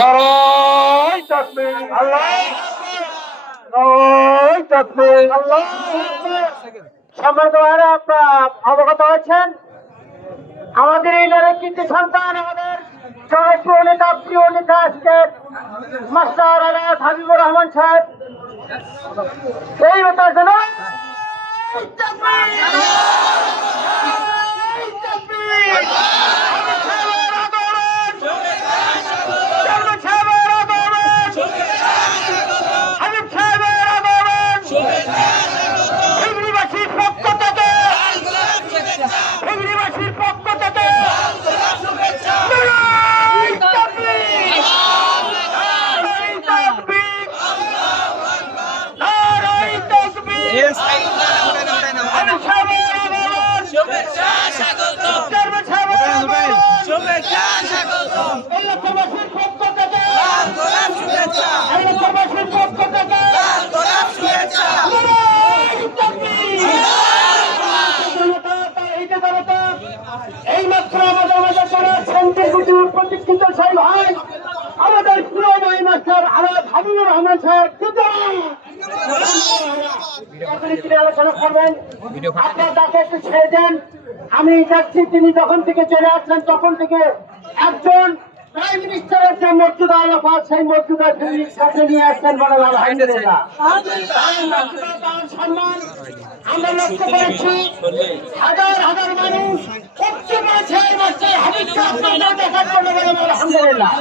নারায়ে তাকবীর, আল্লাহু আকবার, নারায়ে তাকবীর, আল্লাহু আকবার। সম্মানিত ভাইরা, আপনারা অবগত হয়েছেন আমাদের এই দলের কৃতি সন্তান, আমাদের জনপ্রিয় নেতা, প্রিয় নেতা, আজকে মাস্টার আলাদ হাবিবুর রহমান সাহেব এই নেতার জন্য এইমাত্র আমাদের মাঝে করেছেন প্রতীক্ষিত সেই ভাই আমাদের প্রিয় ভাই মাস্টার আলাদ হাবিবুর রহমান সাহেব তিনি আলোচনা করবেন। আপনার তাকে একটু ছেড়ে দেন। আমি যাচ্ছি, তিনি যখন থেকে চলে আসছেন তখন থেকে একজন প্রাইম মিনিস্টারের যে মর্যাদা আলাপা, সেই মর্যাদা তিনি সাথে নিয়ে আসছেন। বলেন আলহামদুলিল্লাহ। সম্মান আমরা লক্ষ্য করেছি, হাজার হাজার মানুষ আলহামদুলিল্লাহ।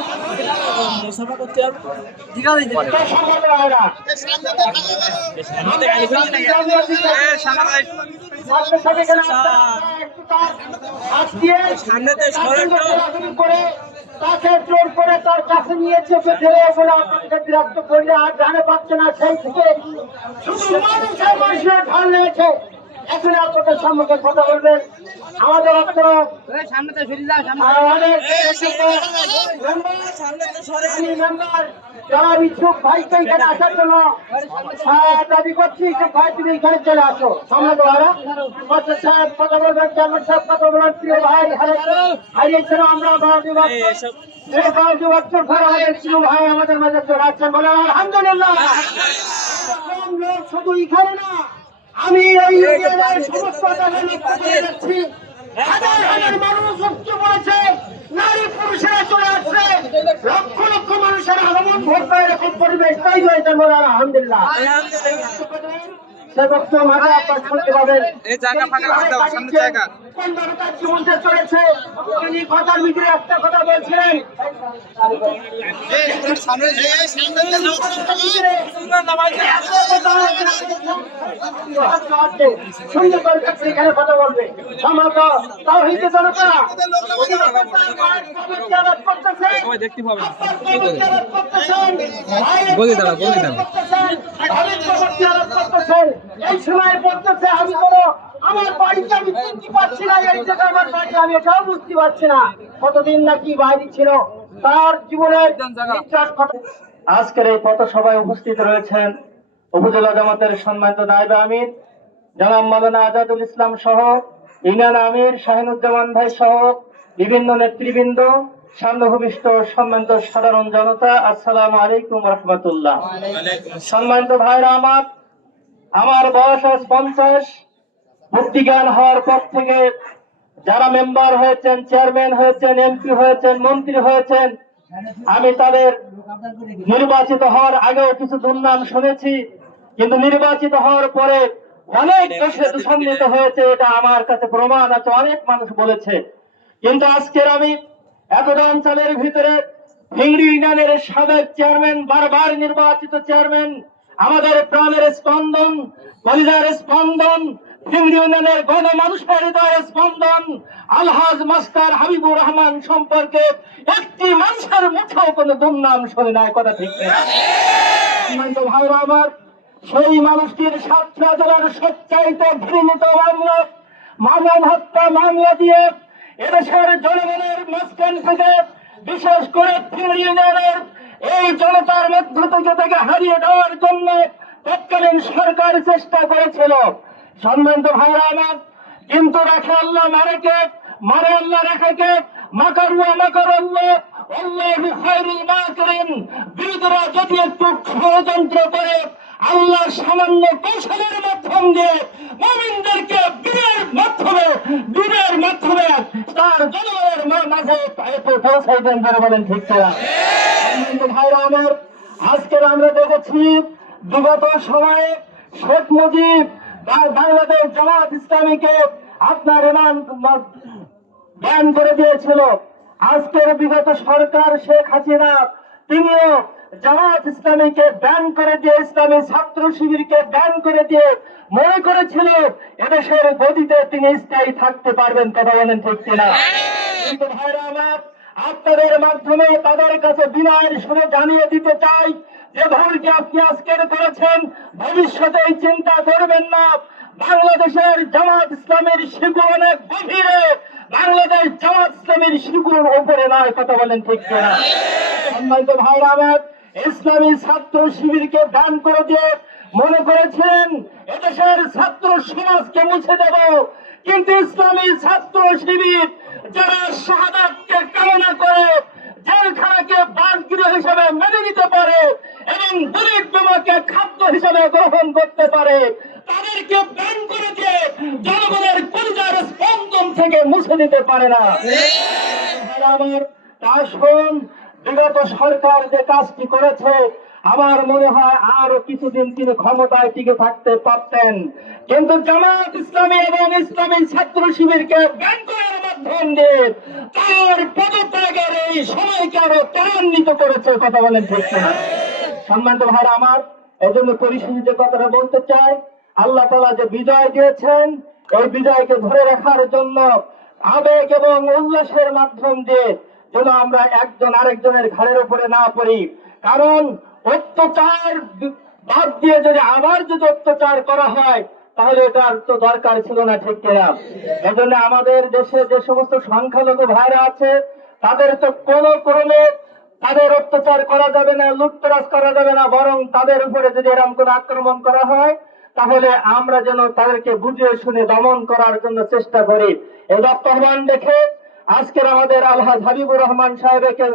তাকে জোর করে তার কাছে নিয়ে চেপে ধরে বলে আপনাকে বিরক্ত করলে আর জানে পাচ্ছে না, সেই থেকে শুধু মানুষের ঢাল নিয়েছে। এখন আপনাদের সম্মুখে কথা বলবেন আমাদের যারা ইচ্ছুক ভাইকে এখানে আসার জন্য দাবি করছি, ভাই তুমি এখানে চলে আসো। সম্মানিত ভাইরা, সাহেব কথা বলবেন, চেয়ারম্যান সাহেব কথা বলবেন, প্রিয় ভাই হারিয়েছিল আমরা ভাই আমাদের মাঝে চলে আসছেন। বলেন আলহামদুলিল্লাহ। শুধু এখানে না, আমি এই সমস্ত যাচ্ছি, হাজার হাজার মানুষ উঠতে পড়েছে, নারী পুরুষেরা চলে আসছে, লক্ষ লক্ষ মানুষের আগমন ঘটবে, এরকম পরিবেশ তৈরি হয়েছে। বলে আলহামদুলিল্লাহ। সে বক্তব্য মাঝে আপনার শুনতে পাবেন। চলেছে তিনি কথার ভিতরে একটা কথা বলছিলেন, এখানে কথা বলবে দেখতে পাবেন। এই সময় বলতেছে আমি কোনো আমার বাড়িতে আমি চিনতে পারছি না, এই জায়গায় আমার বাড়ি আমি এটাও বুঝতে পারছি না। কতদিন নাকি বাইরে ছিল তার জীবনের আজকের এই পথসভায় উপস্থিত রয়েছেন উপজেলা জামাতের সম্মানিত নায়েবে আমির জনাব মাওলানা আজাদুল ইসলাম সহ ইউনিয়ন আমির শাহিনুজ্জামান ভাই সহ বিভিন্ন নেতৃবৃন্দ, সামনেভূমিষ্ঠ সম্মানিত সাধারণ জনতা, আসসালামু আলাইকুম রহমতুল্লাহ। সম্মানিত ভাইরা, আমার বয়স 50। মুক্তিজ্ঞান হওয়ার পর থেকে যারা মেম্বার হয়েছেন, চেয়ারম্যান হয়েছেন, এমপি হয়েছেন, মন্ত্রী হয়েছেন, আমি তাদের নির্বাচিত হওয়ার আগেও কিছু দুর্নাম শুনেছি, কিন্তু নির্বাচিত হওয়ার পরে অনেক দেশে দূষণিত হয়েছে, এটা আমার কাছে প্রমাণ আছে, অনেক মানুষ বলেছে। কিন্তু আজকের আমি এতটা অঞ্চলের ভিতরে ভিংড়ি ইউনিয়নের সাবেক চেয়ারম্যান, বারবার নির্বাচিত চেয়ারম্যান, আমাদের প্রাণের স্পন্দন, কলিজার স্পন্দন, ভিংড়ি ইউনিয়নের গণমানুষের হৃদয়ের স্পন্দন আলহাজ মাস্টার হাবিবুর রহমান সম্পর্কে একটি মানুষের মুখেও কোনো দুর্নাম শুনি নাই। কথা ঠিক না? ভাইরা আমার, সেই মানুষটির সাতটা জেলার সচ্চাইতে ঘৃণিত মামলা, মানব হত্যা মামলা দিয়ে এদেশের জনগণের মাঝখান থেকে, বিশেষ করে ভিংড়ি ইউনিয়নের এই জনতার মধ্য থেকে হারিয়ে দেওয়ার জন্য তৎকালীন সরকার চেষ্টা করেছিল। সম্মানিত ভাইরা আমার, কিন্তু রাখে আল্লাহ মারেকে, মারে আল্লাহ রেখেকে। মাকারু ওয়া মাকারাল্লাহ আল্লাহু খায়রুল মাকিরিন। বিরোধীরা যদি একটু ষড়যন্ত্র করে আল্লাহ সামান্য কৌশলের মাধ্যম দিয়ে মুমিনদেরকে দিনের মাধ্যমে তার জনগণের মাঝে পৌঁছাইতেন বলে বলেন, ঠিক কিনা? ভাইরা আমার, আজকের আমরা দেখেছি বিগত সময়ে শেখ মুজিব বাংলাদেশ জামাত ইসলামীকে আপনার ব্যান করে দিয়েছিল। আজকের বিগত সরকার শেখ হাসিনা তিনিও জামাত ইসলামীকে ব্যান করে দিয়ে, ইসলামী ছাত্র শিবিরকে ব্যান করে দিয়ে মনে করেছিল এদেশের গদিতে তিনি স্থায়ী থাকতে পারবেন। কথা বলেন, ঠিক কিনা? কিন্তু ভাইরা আমার, আপনাদের মাধ্যমে তাদের কাছে বিনয়ের সুরে জানিয়ে দিতে চাই যে ভুলটি আপনি আজকের করেছেন, ভবিষ্যতে এই চিন্তা করবেন না। বাংলাদেশের জামাত ইসলামের শিকড় অনেক গভীরে, বাংলাদেশ জামাত ইসলামের শিকড় উপরে নয়। কথা বলেন, ঠিক কিনা? সম্মানিত ভাইরা আমার, ইসলামী ছাত্র শিবিরকে ব্যান করে দিয়ে মনে করেছেন এদেশের ছাত্র সমাজকে মুছে দেব, কিন্তু ইসলামী ছাত্র শিবির যারা শাহাদাতকে কামনা করে, জেলখানাকে বাসগৃহ হিসেবে মেনে নিতে পারে এবং বুলেট বোমাকে খাদ্য হিসেবে গ্রহণ করতে পারে, তাদেরকে ব্যান করে দিয়ে জনগণের কলিজার স্পন্দন থেকে মুছে দিতে পারে না। আমার আসুন, বিগত সরকার যে কাজটি করেছে, আমার মনে হয় আরো কিছুদিন তিনি ক্ষমতায় টিকে থাকতে পারতেন, কিন্তু জামাত ইসলামী এবং ইসলামী ছাত্র শিবিরকে ব্যান করার মাধ্যম দিয়ে তার পদত্যাগের এই সময়কে আরো ত্বরান্বিত করেছে। কথা বলেন, ঠিক কিনা? সম্মানিত ভাইরা আমার, এই জন্য পরিশেষে যে কথাটা বলতে চাই, আল্লাহ তাআলা যে বিজয় দিয়েছেন, এই বিজয়কে ধরে রাখার জন্য আবেগ এবং উল্লাসের মাধ্যম দিয়ে যেন আমরা একজন আরেকজনের ঘাড়ের উপরে না পড়ি। কারণ অত্যাচার বাদ দিয়ে যদি অত্যাচার করা হয় তাহলে এটার তো দরকার ছিল না, ঠিক কিনা? এজন্য আমাদের দেশে যে সমস্ত সংখ্যালঘু ভাইরা আছে তাদের তো কোন ক্রমে তাদের অত্যাচার করা যাবে না, লুটতরাজ করা যাবে না, বরং তাদের উপরে যদি এরকম কোন আক্রমণ করা হয় তাহলে আমরা যেন তাদেরকে বুঝিয়ে শুনে দমন করার জন্য চেষ্টা করি। এই আহ্বান দেখে আজকের আমাদের আলহাজ হাবিবুর রহমান সাহেবকে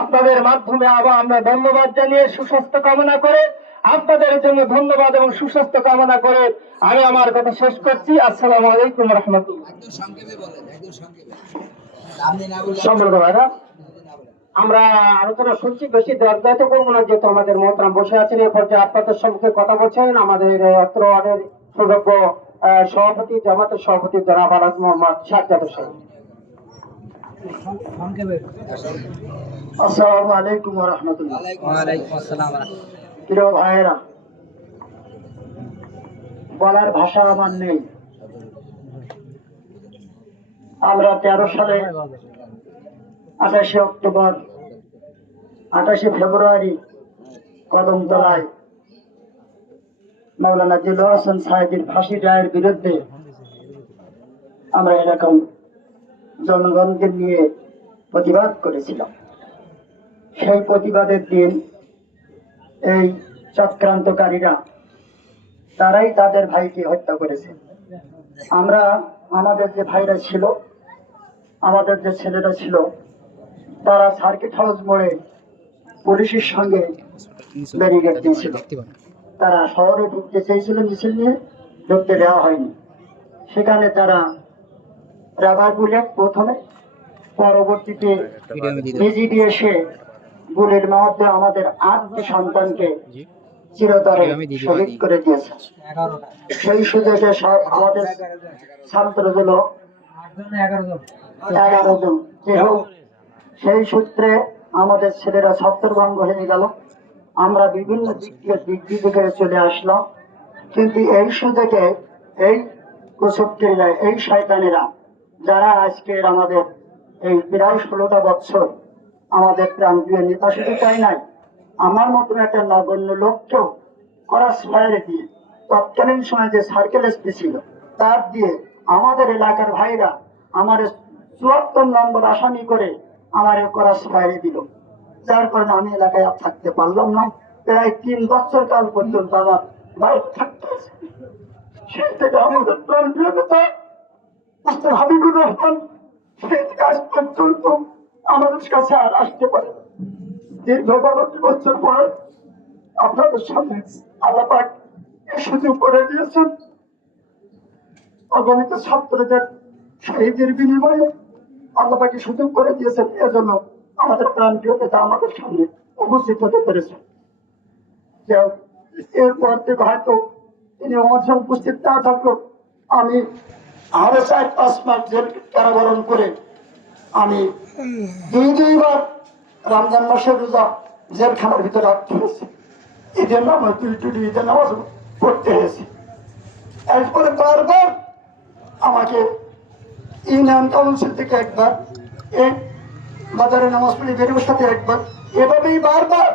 আপনাদের মাধ্যমে আবার আমরা ধন্যবাদ জানিয়ে সুস্বাস্থ্য কামনা করে, আপনাদের জন্য ধন্যবাদ এবং সুস্বাস্থ্য কামনা করে আমি আমার কথা শেষ করছি। আসসালামু আলাইকুম রহমতুল্লাহ। সম্মানিত ভাইরা, আমরা আলোচনা শুনছি, বেশি দরদায়িত্ব করবো না, যেহেতু আমাদের মহতরাম বসে আছেন। এই পর্যায়ে আপনাদের সম্মুখে কথা বলছেন আমাদের অত্র ওয়ার্ডের সুযোগ্য সভাপতি, জামাতের সভাপতি জনাব আলহাজ মোহাম্মদ সাজ্জাদ হোসেন। আসসালামু আলাইকুম ওয়া রাহমাতুল্লাহ। ওয়ালাইকুম আসসালাম। প্রিয় ভাইয়েরা, বলার ভাষা আমার নেই। আমরা 13 সালে 28 অক্টোবর 28 ফেব্রুয়ারি কদমতলায় মাওলানা দিলওয়ার হোসেন সাহেবের ফাঁসি রায়ের বিরুদ্ধে আমরা এরকম জনগণকে নিয়ে প্রতিবাদ করেছিলাম। সেই প্রতিবাদের দিন এই চক্রান্তকারীরা তারাই তাদের ভাইকে হত্যা করেছে। আমরা আমাদের যে ভাইরা ছিল, আমাদের যে ছেলেরা ছিল, তারা সার্কিট হাউস মোড়ে পুলিশের সঙ্গে ব্যারিকেড দিয়েছিল। তারা শহরে ঢুকতে চেয়েছিল মিছিল নিয়ে, ঢুকতে দেওয়া হয়নি। সেখানে তারা রাবার বুলেট প্রথমে, পরবর্তীতে বিজিডি এসে বুলেট মারতে আমাদের 8টি সন্তানকে চিরতরে শহীদ করে দিয়েছে। সেই সুযোগে সব আমাদের ছাত্রগুলো 11 জন, সেই সূত্রে আমাদের ছেলেরা ছত্রভঙ্গ হয়ে গেল। আমরা বিভিন্ন দিক থেকে চলে আসলাম, কিন্তু এই সুযোগে এই কুচক্রীরা, এই শয়তানেরা, যারা আজকের আমাদের এই প্রায় 16টা বছর আমাদের প্রান্তীয় নেতা, শুধু তাই নাই, আমার মতন একটা নগণ্য লোককেও করাস ফায়ারে দিয়ে, তৎকালীন সময় যে সার্কেল এসপি ছিল তার দিয়ে আমাদের এলাকার ভাইরা আমার 74 নম্বর আসামি করে আমার করাস ফায়ারে দিল। যার কারণে আমি এলাকায় আর থাকতে পারলাম না। প্রায় 3 বছর কাল পর্যন্ত আমার বাইরে থাকতে হয়েছে। সেই থেকে আমাদের প্রান্তীয় নেতা হাবিবুর রহমান সেই কাজ পর্যন্ত আমাদের কাছে আর আসতে পারে। দীর্ঘ 12 বছর পর আপনাদের সামনে আল্লাহ পাক এই সুযোগ করে দিয়েছেন। অগণিত ছাত্রদের শহীদের বিনিময়ে আল্লাহ পাক এই সুযোগ করে দিয়েছেন। এজন্য আমাদের প্রাণ প্রিয় নেতা আমাদের সামনে উপস্থিত হতে পেরেছেন। এরপর থেকে হয়তো তিনি আমার উপস্থিত না থাকলো, আমি আরো 4-5 মাস জেল কারাবরণ করে আমি দুইবার রমজান মাসের রোজা জেলখানার ভিতরে রাখতে হয়েছে। ঈদের নামাজ ঈদের নামাজ পড়তে হয়েছে। এরপরে বারবার আমাকে ইউনিয়ন কাউন্সিল থেকে একবার, এক বাজারে নামাজ পড়ি বেরোর সাথে একবার, এভাবেই বারবার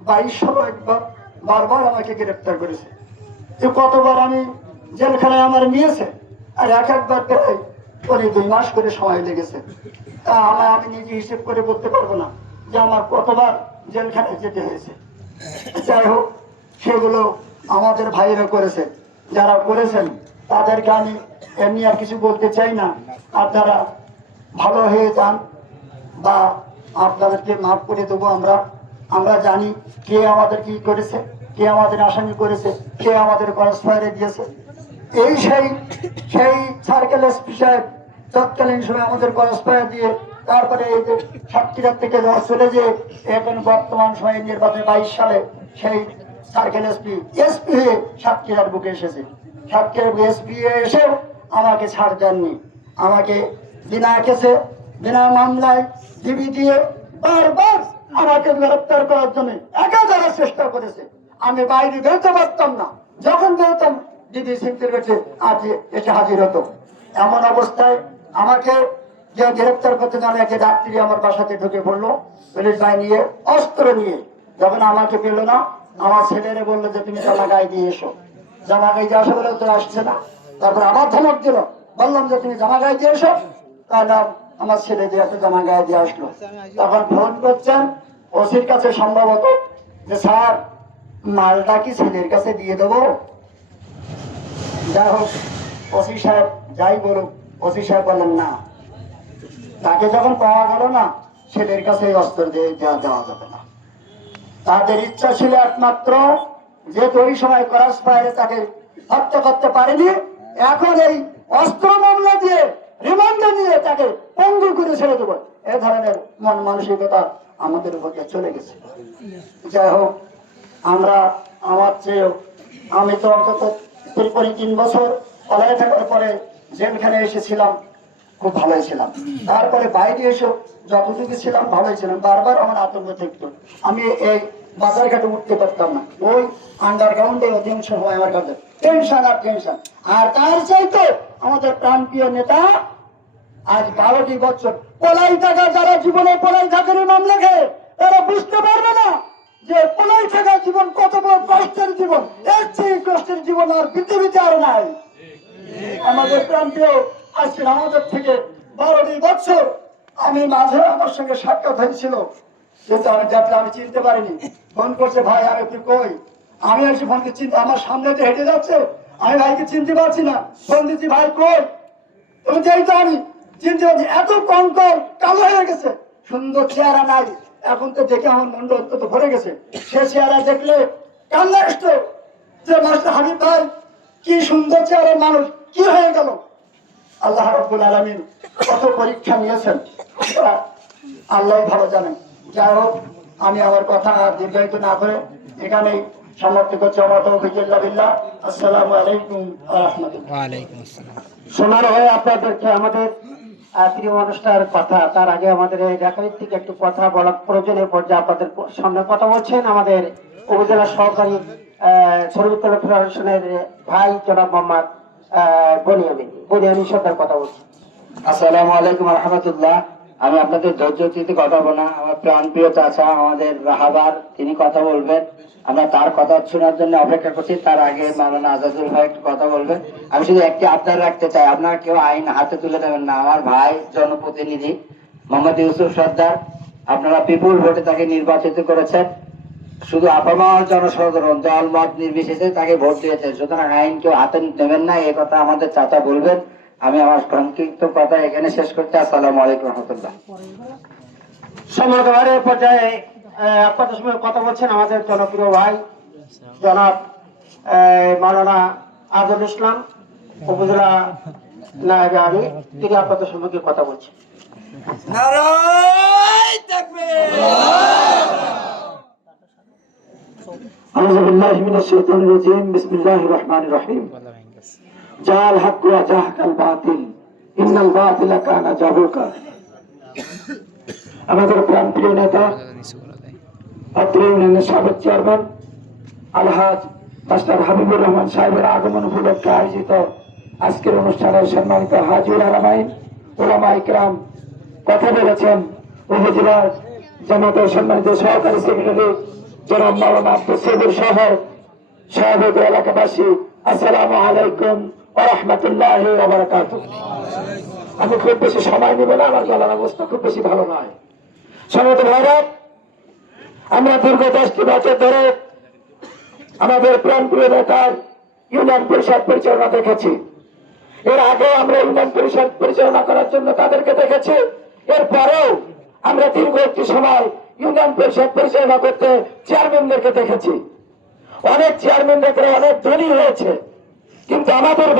22 একবার বারবার আমাকে গ্রেপ্তার করেছে। কতবার আমি জেলখানায় আমার নিয়েছে, আর একবার প্রায় 2 মাস করে সময় লেগেছে। তা আমি নিজে হিসেব করে বলতে পারবো না যে আমার কতবার জেলখানায় যেতে হয়েছে। যাই হোক, সেগুলো আমাদের ভাইরা করেছে। যারা করেছেন তাদেরকে আমি এমনি আর কিছু বলতে চাই না। আপনারা ভালো হয়ে যান বা আপনাদেরকে মাফ করে দেবো। আমরা জানি কে আমাদের কি করেছে, কে আমাদের আসামি করেছে, কে আমাদের ক্রসফায়ারে দিয়েছে। এই সেই সার্কেল এসপি সাহেব তৎকালীন সময় আমাদের ক্রসফায়ার দিয়ে তারপরে এই যে সাতক্ষীরা থেকে চলে যে এখন বর্তমান সময়ে নির্বাচনে 22 সালে সেই সার্কেল এসপি হয়ে সাতক্ষীরার বুকে এসেছে। সাতক্ষীরার এসপি এসেও আমাকে ছাড় দেননি। আমাকে বিনা কেসে বিনা মামলায় ডিবি দিয়ে বারবার আমাকে গ্রেপ্তার করার জন্য একাধারে চেষ্টা করেছে। আমি বাইরে বেরোতে পারতাম না, যখন বেরোতাম ডিবি সিংহের কাছে এসে হাজির হতো। এমন অবস্থায় আমাকে যে গ্রেপ্তার করতে জানে, যে রাত্রি আমার বাসাতে ঢুকে পড়লো পুলিশ বাহিনী নিয়ে, অস্ত্র নিয়ে। যখন আমাকে পেল না, আমার ছেলেরা বললো যে তুমি জামা গায়ে দিয়ে এসো। জামা গায়ে দিয়ে আসো বলে তো আসছে না। তারপর আবার ধমক দিল, বললাম যে তুমি জামা গায়ে দিয়ে এসো। তাহলে আমার ছেলে দিয়ে একটা জামা গায়ে দিয়ে আসলো। তখন ফোন করছেন ওসির কাছে, সম্ভবত যে স্যার মালটা কি ছেলের কাছে দিয়ে দেবো। যাই হোক, ওসি সাহেব যাই বলুক, ওসি সাহেব বললেন না, তাকে যখন পাওয়া গেল না, ছেলের কাছে অস্ত্র দিয়ে দেওয়া যাবে না। তাদের ইচ্ছা ছিল একমাত্র যে ওই সময় ক্রস ফায়ারে তাকে হত্যা করতে পারেনি, এখন এই অস্ত্র মামলা দিয়ে রিমান্ডে নিয়ে তাকে পঙ্গু করে ছেড়ে দেবো। এ ধরনের মন মানসিকতা আমাদের উপর চলে গেছে। যাই হোক, আমার চেয়েও আমি তো অন্তত 3 বছর পলায় থাকার পরে জেলখানে এসেছিলাম, খুব ভালোই ছিলাম। তারপরে বাইরে এসে যতটুকু ছিলাম ভালোই ছিলাম। বারবার আমার আতঙ্ক থাকতো, আমি এই বাজার ঘাটে উঠতে পারতাম না। ওই আন্ডারগ্রাউন্ডে অধিকাংশ সময় আমার কাছে টেনশন আর টেনশন। আর তার চাইতো আমাদের প্রাণপ্রিয় নেতা আজ 12টি বছর পলাই থাকা, যারা জীবনে পলাই থাকেন মামলা খেয়ে, তারা বুঝতে পারবে না যে পলাই থাকা জীবন কত বড় কষ্টের জীবন। এর চেয়ে কষ্টের জীবন আর পৃথিবীতে আর নাই। আমাদের প্রান্তীয় আজকে আমাদের থেকে 12টি বছর আমি মাঝে আমার সঙ্গে সাক্ষাৎ হয়েছিল, কিন্তু আমি দেখলে আমি চিনতে পারিনি। ফোন করছে, ভাই আমি তুই কই? আমি এসে ফোনকে চিনতে, আমার সামনে দিয়ে হেঁটে যাচ্ছে, আমি ভাইকে চিনতে পারছি না। ফোন দিচ্ছি, ভাই কই? তুমি যেই তো আমি চিনতে পারছি, এত কঙ্কর কালো হয়ে গেছে, সুন্দর চেহারা নাই। এখন তো দেখে আমার মনটা অত্যন্ত ভরে গেছে। সে চেহারা দেখলে কান্না আসতো যে মাস্টার হাবিব ভাই কি সুন্দর চেহারা মানুষ, কি হয়ে গেল? আল্লাহ রাব্বুল আলামিন কত পরীক্ষা নিয়েছেন আল্লাহ ভালো জানেন। যাই হোক, আমি আমার কথা দীর্ঘায়িত না করে এখানেই সমাপ্তি করছি। আমার তৌফিক ইল্লা বিল্লাহ। আসসালামু আলাইকুম ওয়া রাহমাতুল্লাহ। ওয়া আলাইকুম আসসালাম। শোনার হয়ে আপনাদেরকে আমাদের প্রিয় অনুষ্ঠানের কথা, তার আগে আমাদের এই ঢাকার থেকে একটু কথা বলা প্রয়োজনের পর্যায়ে আপনাদের সামনে কথা বলছেন আমাদের উপজেলা সহকারী শ্রমিক ফেডারেশনের ভাই জনাব মোহাম্মদ বনিয়ামিন সরকার কথা বলছেন। আসসালামু আলাইকুম রহমতুল্লাহ। আমি আপনাদের ধৈর্য দিতে কথা বলবো না। আমার প্রাণপ্রিয় চাচা আমাদের রাহাবার, তিনি কথা বলবেন। আমরা তার কথা শোনার জন্য অপেক্ষা করছি। তার আগে মাওলানা আজাদুল ভাই একটু কথা বলবেন। আমি শুধু একটি আবদার রাখতে চাই, আপনারা কেউ আইন হাতে তুলে দেবেন না। আমার ভাই জনপ্রতিনিধি মোহাম্মদ ইউসুফ সর্দার, আপনারা পিপুল ভোটে তাকে নির্বাচিত করেছেন। শুধু আপামর জনসাধারণ দল মত নির্বিশেষে তাকে ভোট দিয়েছেন, সুতরাং আইন কেউ হাতে নেবেন না, এই কথা আমাদের চাচা বলবেন। আমি আমার সংক্ষিপ্ত কথা এখানে শেষ করতে। আসসালামু আলাইকুম রহমতুল্লাহ। সম্মানিত ভাইয়ের পর্যায়ে আপনাদের সঙ্গে কথা বলছেন আমাদের জনপ্রিয় ভাই জনাব মাওলানা আজহারুল ইসলাম উপজেলা নায়েবে আলী, তিনি আপনাদের সম্মুখে কথা বলছেন। أعوذ بالله من الشيطان الرجيم بسم الله الرحمن الرحيم جاء الحق وزهق الباطل إن الباطل كان زهوقا আমাদের প্রান্তীয় নেতা অত্র ইউনিয়নের সাবেক চেয়ারম্যান আলহাজ মাস্টার হাবিবুর রহমান সাহেবের আগমন উপলক্ষে আয়োজিত আজকের অনুষ্ঠানে সম্মানিত হাজির আলামাইন ওলামা ইকরাম কথা বলেছেন উপজেলার জামাতের সম্মানিত সহকারী সেক্রেটারি জনাব মাওলানা আব্দুল সবুর সহ সভাপতি এলাকাবাসী, আসসালামু আলাইকুম ওয়া রাহমাতুল্লাহি ওয়া বারাকাতুহু। আমি খুব বেশি সময় নেব না, আমার গলার অবস্থা খুব বেশি ভালো নয়। সম্মানিত ভাইরা, আমরা দীর্ঘ 10টি বছর ধরে আমাদের প্রাণপ্রিয় নেতার ইউনিয়ন পরিষদ পরিচালনা দেখেছি। এর আগে আমরা ইউনিয়ন পরিষদ পরিচালনা করার জন্য তাদেরকে দেখেছি। এরপরেও আমরা দীর্ঘ একটি সময় ইউনিয়ন পরিষদ পরিচালনা করতে চেয়ারম্যানদেরকে দেখেছি। অনেক চেয়ারম্যান দেখে অনেক ধনী হয়েছে, কিন্তু আমাদের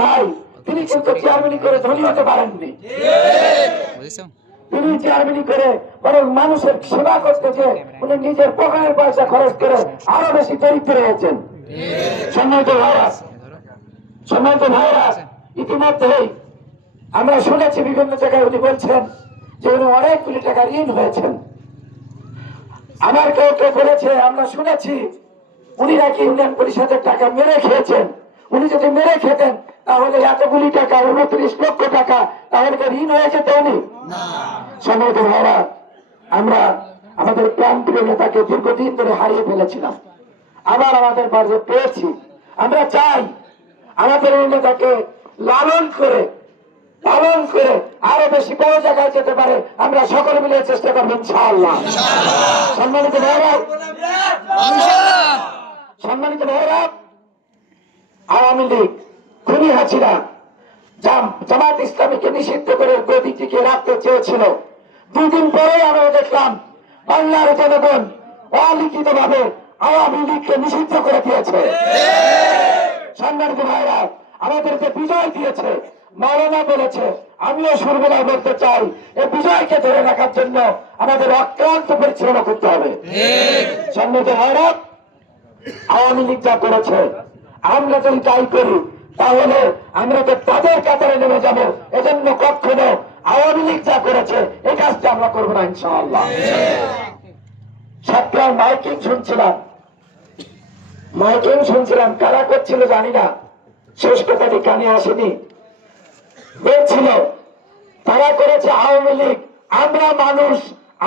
ভাই তিনি কিন্তু চেয়ারম্যানি করে ধনী হতে পারেননি। তিনি চেয়ারম্যানি করে বরং মানুষের সেবা করতে যে উনি নিজের পকেটের পয়সা খরচ করে আরো বেশি দরিদ্র হয়েছেন। সম্মানিত ভাইরা, ইতিমধ্যেই আমরা শুনেছি বিভিন্ন জায়গায় উনি বলছেন যে উনি অনেকগুলি টাকা ঋণ হয়েছেন। আমার কেউ বলেছে, আমরা শুনেছি উনি নাকি ইউনিয়ন পরিষদের টাকা মেরে খেয়েছেন। উনি যদি মেরে খেতেন তাহলে এতগুলি টাকা 29 লক্ষ টাকা তাহলে ঋণ হয়ে যেত উনি। সম্মানিত ভাইরা, আমরা আমাদের প্রান্তীয় নেতাকে দীর্ঘদিন ধরে হারিয়ে ফেলেছিলাম, আবার আমাদের মাঝে পেয়েছি। আমরা চাই আমাদের এই নেতাকে লালন করে আরো বেশি বড় জায়গায় যেতে পারে। আমরা সকলে মিলে চেষ্টা করবো ইনশাআল্লাহ। সম্মানিত ভাইরা, আওয়ামী লীগ খুনি হাসিনা জামাত ইসলামীকে নিষিদ্ধ করে গদি টিকে রাখতে চেয়েছিল। 2 দিন পরেই আমরা দেখলাম বাংলার জনগণ অলিখিত ভাবে আওয়ামী লীগকে নিষিদ্ধ করে দিয়েছে। সম্মানিত ভাইরা, আমাদের যে বিজয় দিয়েছে, মাওলানা বলেছে, আমিও সুরবেলায় বলতে চাই, এই বিজয়কে ধরে রাখার জন্য আমাদের অক্লান্ত পরিশ্রম করতে হবে। সম্মানিত ভাইরা, আওয়ামী লীগ যা করেছে আমরা যদি তাই করি তাহলে আমরা তো তাদের কাতারে নেমে যাব। এজন্য কখনো আওয়ামী লীগ যা করেছে এই কাজটা আমরা করবো না ইনশাআল্লাহ। সাতটার মাইকিং শুনছিলাম, কারা করছিল জানি না, শেষ কথাটি কানে আসেনি। বলছিল তারা করেছে আওয়ামী লীগ, আমরা মানুষ,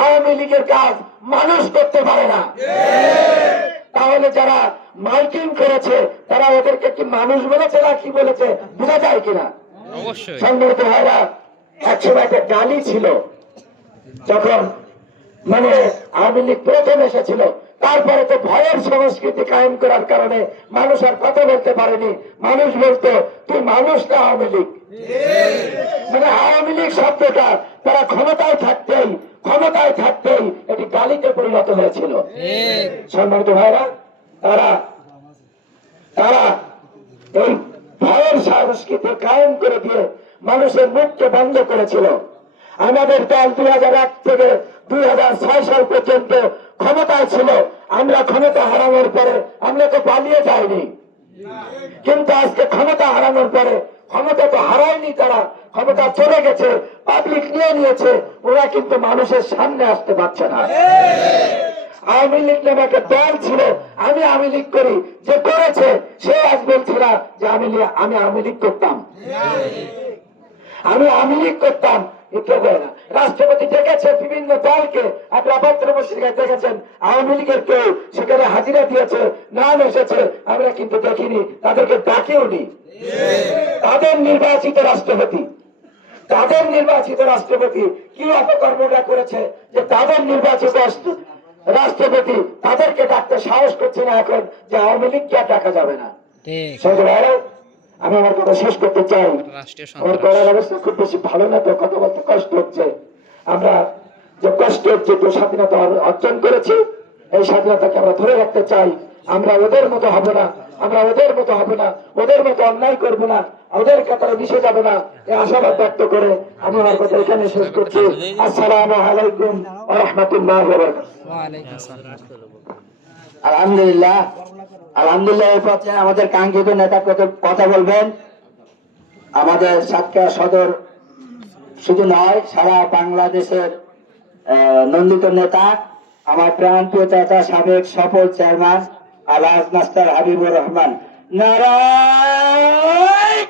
আওয়ামী লীগের কাজ মানুষ করতে পারে না। তাহলে যারা মাইকিং করেছে তারা ওদেরকে কি মানুষ বলেছে না কি বলেছে বোঝা যায় কিনা? সম্মানিত ভাইরা, একসময় একটা গালি ছিল, যখন আওয়ামী লীগ প্রথম এসেছিল, তারপরে তো ভয়ের সংস্কৃতি কায়েম করার কারণে মানুষ আর কথা বলতে পারেনি। মানুষ বলতো তুই মানুষ না আওয়ামী লীগ। আওয়ামী লীগ শব্দটা তারা ক্ষমতায় থাকতেই এটি গালিতে পরিণত হয়েছিল। সম্মানিত ভাইরা, তারা এই ভয়ের সংস্কৃতি কায়েম করে দিয়ে মানুষের মুখকে বন্ধ করেছিল। আমাদের দল 2001 থেকে 2006 সাল পর্যন্ত ক্ষমতায় ছিল। আমরা ক্ষমতা হারানোর পরে আমরা তো পালিয়ে যাইনি, কিন্তু আজকে ক্ষমতা হারানোর পরে ক্ষমতা তো হারায়নি, তারা ক্ষমতা চলে গেছে, পাবলিক নিয়ে নিয়েছে, ওরা কিন্তু মানুষের সামনে আসতে পারছে না। আওয়ামী লীগ নামে একটা দল ছিল, আমি আওয়ামী লীগ করি, যে করেছে সে আজ বলছিল যে আমি আওয়ামী লীগ করতাম, রাষ্ট্রপতি ডেকেছে বিভিন্ন দলকে, আপনারা পত্রপত্রিকায় দেখেছেন আওয়ামী লীগের কেউ সেখানে হাজিরা দিয়েছে, নাম এসেছে, আমরা কিন্তু দেখিনি, তাদেরকে ডাকেও নি। তাদের নির্বাচিত রাষ্ট্রপতি কি অপকর্মটা করেছে যে তাদের নির্বাচিত রাষ্ট্রপতি তাদেরকে ডাকতে সাহস করছে না এখন, যে আওয়ামী লীগকে আর ডাকা যাবে না। আমি আমার কথা শেষ করতে চাই। রাষ্ট্রীয় আমার সন্ত্রাস গলার অবস্থা খুব বেশি ভালো না, তো কথা বলতে কষ্ট হচ্ছে। আমরা যে কষ্ট হচ্ছে, যে স্বাধীনতা অর্জন করেছি, এই স্বাধীনতাকে আমরা ধরে রাখতে চাই। আমরা ওদের মতো হব না, আমরা ওদের মতো হব না, ওদের মতো অন্যায় করব না, ওদের কাতারে মিশে যাব না, এই আশাবাদ ব্যক্ত করে আমি আমার কথা এখানে শেষ করছি। আসসালামু আলাইকুম ওয়া রাহমাতুল্লাহি ওয়া বারাকাতুহু। ওয়ালাইকুম আসসালাম। আলহামদুলিল্লাহ, আলহামদুলিল্লাহ। এই পর্যায়ে আমাদের কাঙ্ক্ষিত নেতা কথা বলবেন। আমাদের সাতক্ষীরা সদর শুধু নয়, সারা বাংলাদেশের নন্দিত নেতা, আমার প্রাণপ্রিয় চাচা, সাবেক সফল চেয়ারম্যান আলহাজ মাস্টার হাবিবুর রহমান। নারায়ে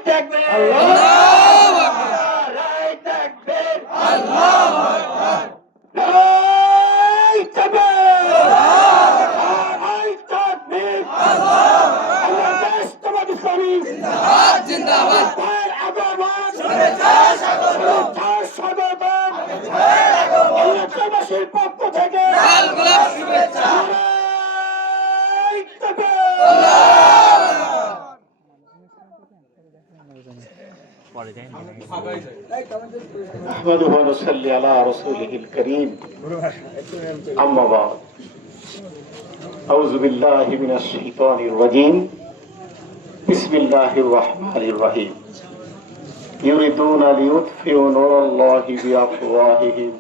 তাকবীর, আল্লাহু আকবার, নারায়ে তাকবীর, আল্লাহু আকবার, নারায়ে তাকবীর, নারায়ে তাকবীর, আল্লাহ রাষ্ট্রবাদী ইসলামী জিন্দাবাদ, জিন্দাবাদ, আগমন, স্বাগতম, এলাকাবাসীর পক্ষ থেকে শুভেচ্ছা। نحمده ونصلي على رسوله الكريم أما بعد أعوذ بالله من الشيطان الرجيم بسم الله الرحمن الرحيم يريدون ليطفئوا نور الله بأفواههم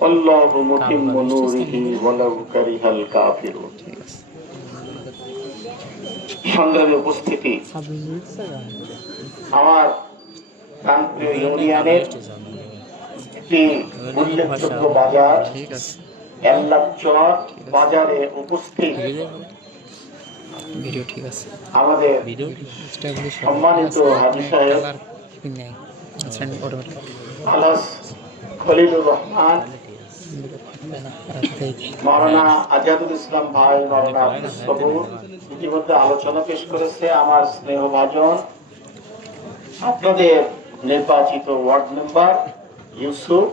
والله متم نوره ولو كره الكافرون সংগ্রামী উপস্থিতি, আমার প্রান্তীয় ইউনিয়নের একটি উল্লেখযোগ্য বাজার এল্লাচর বাজারে উপস্থিত ভিডিও ঠিক আছে। আমাদের সম্মানিত হাজী সাহেব আলহাজ খলিলুর রহমান, মাওলানা আজাদুল ইসলাম ভাই, মাওলানা আব্দুস সবুর ইতিমধ্যে আলোচনা পেশ করেছে। আমার স্নেহভাজন আপনাদের নির্বাচিত ওয়ার্ড মেম্বার ইউসুফ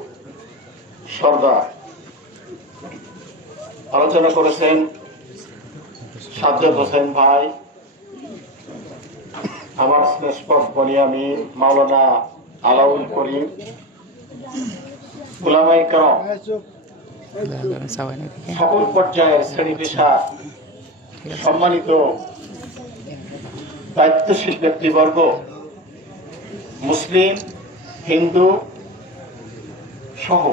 সর্দার আলোচনা করেছেন, সাজ্জাদ হোসেন ভাই, আমার স্নেহপদ বনিয়ামিন, মাওলানা আলাউল করিম, উলামায়ে কেরাম, সকল পর্যায়ের শ্রেণী পেশা সম্মানিত দায়িত্বশীল ব্যক্তিবর্গ, মুসলিম, হিন্দু সহ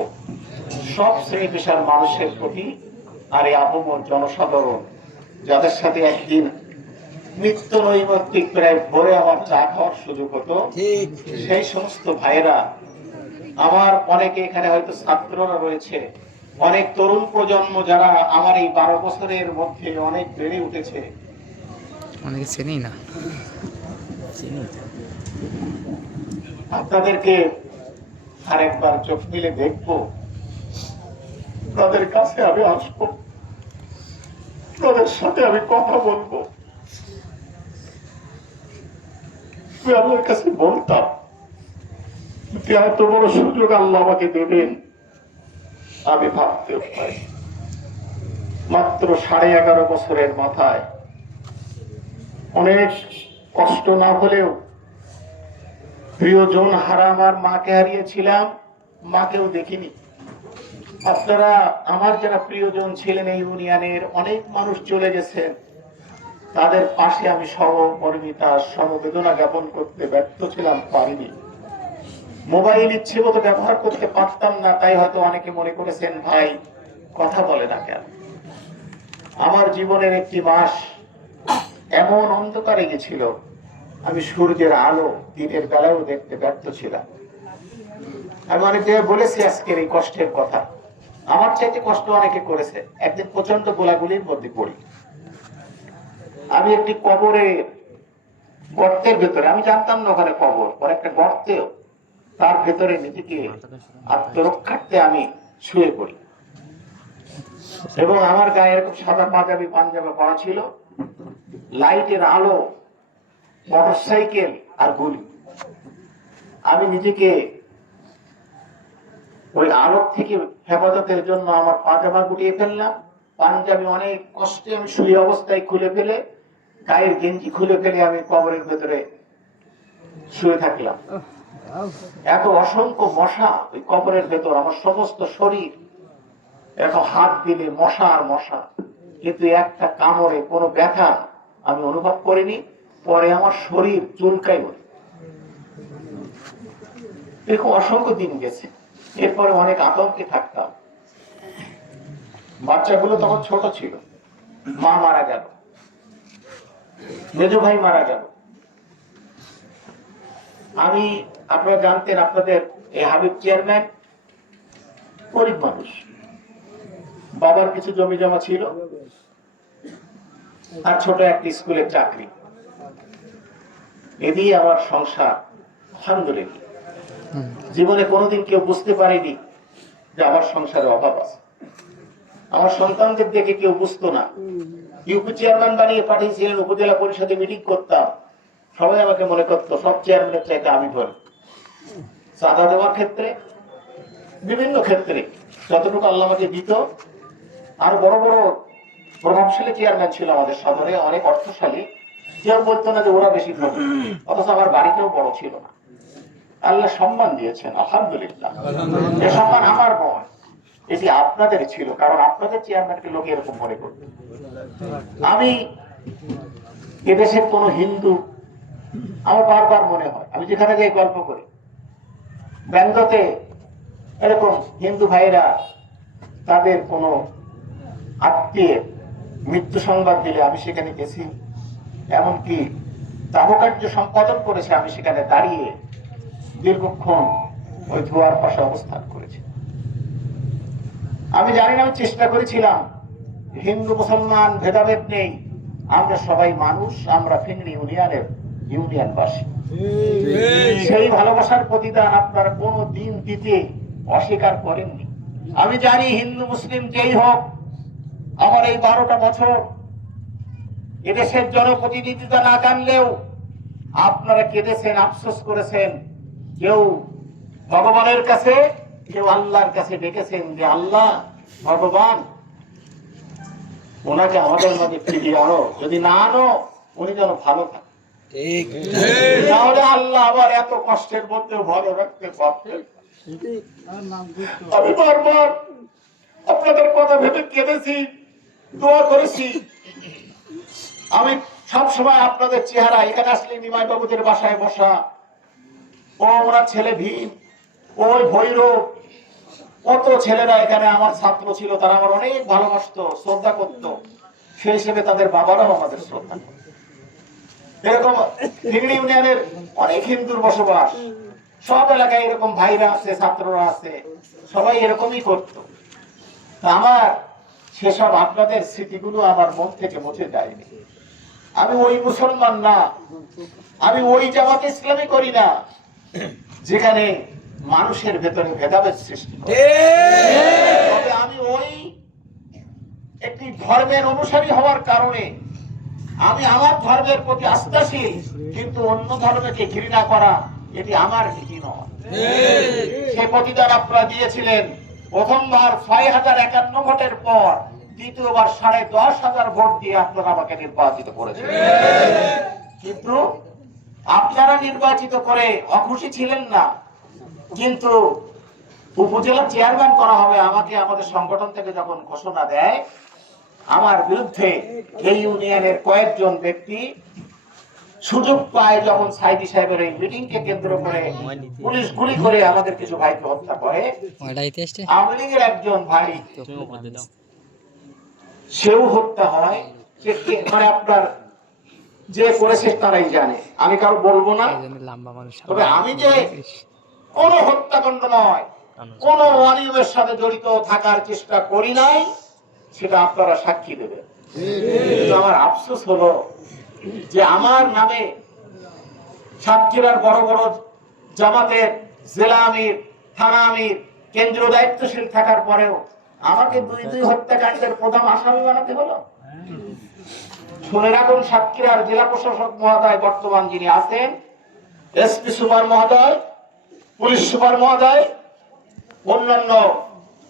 সব শ্রেণী পেশার মানুষের প্রতি আর এই আপমর জনসাধারণ, যাদের সাথে একদিন নিত্য নৈমিত্তিক প্রায় ভোরে আমার চা খাওয়ার সুযোগ হতো, সেই সমস্ত ভাইয়েরা, আমার অনেকে এখানে হয়তো ছাত্ররা রয়েছে, অনেক তরুণ প্রজন্ম যারা আমার এই 12 বছরের মধ্যে অনেক বেড়ে উঠেছে, অনেকে চেনেই না। আপনাদেরকে আরেকবার চোখ মিলে দেখবো, তাদের কাছে আমি আসবো, তাদের সাথে আমি কথা বলবো। আমি আল্লাহর কাছে বলতাম যে এত বড় সুযোগ আল্লাহ আমাকে দেবেন আমি ভাবতেও পারি। মাত্র 11.5 বছরের মাথায় অনেক কষ্ট না হলেও প্রিয়জন হারা আমার মাকে হারিয়েছিলাম, মাকেও দেখিনি। আপনারা আমার যারা প্রিয়জন ছিলেন এই ইউনিয়নের অনেক মানুষ চলে গেছেন, তাদের পাশে আমি সহমর্মিতা সমবেদনা জ্ঞাপন করতে ব্যর্থ ছিলাম, পারিনি। মোবাইল ইচ্ছে মতো ব্যবহার করতে পারতাম না, তাই হয়তো অনেকে মনে করেছেন ভাই কথা বলে না কেন। আমার জীবনের একটি মাস এমন অন্ধকারে গেছিল, আমি সূর্যের আলো দিনের বেলাও দেখতে ব্যর্থ ছিলাম। আমি অনেক জায়গায় বলেছি আজকের এই কষ্টের কথা, আমার চাইতে কষ্ট অনেকে করেছে। একদিন প্রচন্ড গোলাগুলির মধ্যে পড়ি, আমি একটি কবরে গর্তের ভেতরে, আমি জানতাম না ওখানে কবর, পরে একটা গর্তেও তার ভেতরে নিজেকে আত্মরক্ষার্থে আমি শুয়ে পড়ি, এবং আমার গায়ে এরকম সাদা পাঞ্জাবি পরা ছিল, লাইটের আলো, মোটরসাইকেল আর গুলি। আমি নিজেকে ওই আলোক থেকে হেফাজতের জন্য আমার পাজামা গুটিয়ে ফেললাম, পাঞ্জাবি অনেক কষ্টে আমি শুয়ে অবস্থায় খুলে ফেলে, গায়ের গেঞ্জি খুলে ফেলে আমি কবরের ভেতরে শুয়ে থাকলাম, এত অসংখ্য মশা ওই কবরের ভেতর, আমার সমস্ত শরীর এরকম হাত দিলে মশা আর মশা, কিন্তু একটা কামড়ে কোনো ব্যথা আমি অনুভব করিনি। পরে আমার শরীর চুলকাই বলে, এরকম অসংখ্য দিন গেছে। এরপরে অনেক আতঙ্কে থাকতাম। বাচ্চাগুলো তখন ছোট ছিল, মা মারা গেল, মেজো ভাই মারা গেল। আমি, আপনারা জানতেন, আপনাদের এই হাবিব চেয়ারম্যান গরিব মানুষ, বাবার কিছু জমি জমা ছিল আর ছোট একটি স্কুলের চাকরি, এ দিয়ে আমার সংসার আলহামদুলিল্লাহ। জীবনে কোনোদিন কেউ বুঝতে পারেনি যে আমার সংসারে অভাব আছে। আমার সন্তানদের দেখে কেউ বুঝতো না। ইউপি চেয়ারম্যান বানিয়ে পাঠিয়েছিলেন, উপজেলা পরিষদে মিটিং করতাম, সবাই আমাকে মনে করতো সব চেয়ারম্যানের চাইতে আমি ধরি। চাঁদা দেওয়ার ক্ষেত্রে, বিভিন্ন ক্ষেত্রে যতটুকু আল্লাহ আমাকে দিত। আর বড় বড় প্রভাবশালী চেয়ারম্যান ছিল আমাদের সদরে, অনেক অর্থশালী, কেউ বলতো না যে ওরা বেশি ধনী, অথচ আমার বাড়িতেও বড় ছিল না। আল্লাহ সম্মান দিয়েছেন, আলহামদুলিল্লাহ। এ সম্মান আমার নয়, এটি আপনাদের ছিল, কারণ আপনাদের চেয়ারম্যানকে লোকে এরকম মনে করত। আমি এদেশের কোন হিন্দু, আমার বারবার মনে হয়, আমি যেখানে যাই গল্প করি, ব্যাঙ্গতে এরকম হিন্দু ভাইরা তাদের কোনো আত্মীয়ের মৃত্যু সংবাদ দিলে আমি সেখানে গেছি, এমনকি দাহকার্য সম্পাদন করেছে, আমি সেখানে দাঁড়িয়ে দীর্ঘক্ষণ ওই ধোয়ার পাশে অবস্থান করেছি। আমি জানি না, আমি চেষ্টা করেছিলাম, হিন্দু মুসলমান ভেদাভেদ নেই, আমরা সবাই মানুষ, আমরা ফিংড়ি ইউনিয়নের ইউনিয়নবাসী। সেই ভালোবাসার প্রতিদান আপনারা কোনো দিন দিতে অস্বীকার করেননি। আমি জানি হিন্দু মুসলিম যেই হোক, আমার এই 12টা বছর এদেশের জনপ্রতিনিধিতা না জানলেও আপনারা কেঁদেছেন, আফসোস করেছেন, কেউ ভগবানের কাছে, কেউ আল্লাহর কাছে ডেকেছেন যে আল্লাহ, ভগবান ওনাকে আমাদের মাঝে ফিরিয়ে আনো, যদি না আনো উনি যেন ভালো থাকে, তাহলে আল্লাহ আবার এত কষ্টের মধ্যেও ভালো রাখতে পারতেন। আমি বারবার আপনাদের কথা ভেবে কেঁদেছি, দোয়া করেছি। আমি সবসময় আপনাদের চেহারা, এখানে আসলে নিমাই বাবুদের বাসায় বসা, ও ওনার ছেলে ভীম, ওই ভৈরব, কত ছেলেরা এখানে আমার ছাত্র ছিল, তারা আমার অনেক ভালোবাসতো, শ্রদ্ধা করত, সেই হিসেবে তাদের বাবারাও আমাদের শ্রদ্ধা করত। এরকম ফিংড়ি ইউনিয়নের অনেক হিন্দুর বসবাস, সব এলাকায় এরকম ভাইরা আছে, ছাত্ররা আছে, সবাই এরকমই করতো। আমার সেসব আপনাদের স্মৃতিগুলো আমার মন থেকে মুছে যায়নি। আমি ওই মুসলমান না, আমি ওই জামাত ইসলামী করি না যেখানে মানুষের ভেতরে ভেদাভেদ সৃষ্টি করে। তবে আমি ওই একটি ধর্মের অনুসারী হওয়ার কারণে আমি আমার ধর্মের প্রতি আস্থাশীল, কিন্তু অন্য ধর্মকে ঘৃণা করা এটি আমার নীতি নয়। সে প্রতিদান আপনারা দিয়েছিলেন। প্রথমবার 6051 ভোটের পর, দ্বিতীয়বার 10,500 ভোট দিয়ে আপনারা আমাকে নির্বাচিত করেছেন। কিন্তু আপনারা নির্বাচিত করে অখুশি ছিলেন না, কিন্তু উপজেলা চেয়ারম্যান করা হবে আমাকে আমাদের সংগঠন থেকে যখন ঘোষণা দেয়, আমার বিরুদ্ধে এই ইউনিয়নের কয়েকজন ব্যক্তি সুযোগ পায়, যখন সাইদি সাহেবের এই মিটিংকে কেন্দ্র করে পুলিশ গুলি করে আমাদের কিছু ভাইকে হত্যা করে, আওয়ামী লীগের একজন ভাই সেও হত্যা হয়। মানে আপনার যে করেছে তারাই জানে, আমি কারো বলবো না। তবে আমি যে কোন হত্যাকাণ্ড নয়, কোন অনিয়মের সাথে জড়িত থাকার চেষ্টা করি নাই, সেটা আপনারা সাক্ষী দেবেন। কিন্তু আমার আফসোস হলো যে আমার নামে সাতক্ষীরার বড় বড় জামাতের জেলা আমির, থানা আমির, কেন্দ্রীয় দায়িত্বশীল থাকার পরেও আমাকে দুই হত্যাকাণ্ডের প্রধান আসামি বানাতে হলো। শুনে রাখুন, সাতক্ষীরার জেলা প্রশাসক মহোদয় বর্তমান যিনি আছেন, এসপি সুপার মহোদয়, পুলিশ সুপার মহোদয়, অন্যান্য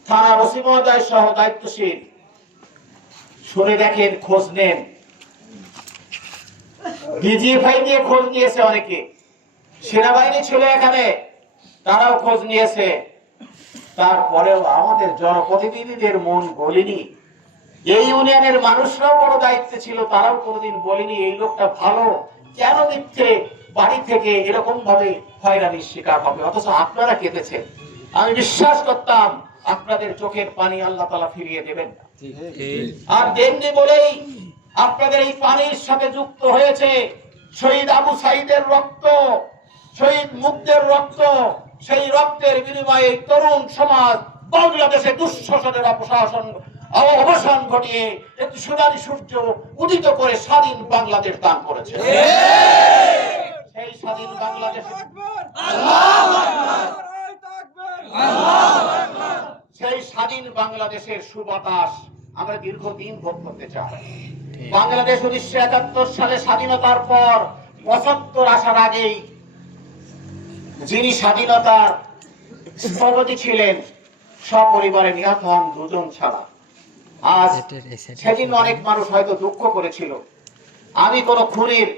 থানার ওসি মহোদয় সহ দায়িত্বশীল, শুনে দেখেন, খোঁজ নেন। ডিজিএফআই দিয়ে খোঁজ নিয়েছে অনেকে, সেনাবাহিনী ছিল এখানে, তারাও খোঁজ নিয়েছে, তারপরেও আমাদের জনপ্রতিনিধিদের মন গলেনি। এই ইউনিয়নের মানুষরাও বড় দায়িত্বে ছিল, তারাও কোনোদিন বলেনি এই লোকটা ভালো, কেন মিথ্যে বাড়ি থেকে এরকম ভাবে হয়রানির শিকার হবে, অথচ আপনারা কেঁদেছেন। আমি বিশ্বাস করতাম আপনাদের চোখের পানি আল্লাহ তাআলা ফিরিয়ে দেবেন না, আর দেননি বলেই আপনাদের এই পানির সাথে যুক্ত হয়েছে শহীদ আবু সাঈদের রক্ত, শহীদ মুগ্ধের রক্ত। সেই রক্তের বিনিময়ে তরুণ সমাজ বাংলাদেশে দুঃশাসনের অবসান ঘটিয়ে একটি সোনালী সূর্য উদিত করে স্বাধীন বাংলাদেশ দান করেছে। সেই স্বাধীন বাংলাদেশে সেই স্বাধীন বাংলাদেশের সুবাতাস আমরা দীর্ঘদিন ভোগ করতে চাই। বাংলাদেশ 1971 সালে স্বাধীনতার পর 75 আসার আগেই যিনি স্বাধীনতার স্থপতি ছিলেন সপরিবারে নিহত হন 2 জন ছাড়া। আজ সেদিন অনেক মানুষ হয়তো দুঃখ করেছিল। আমি কোন খুনির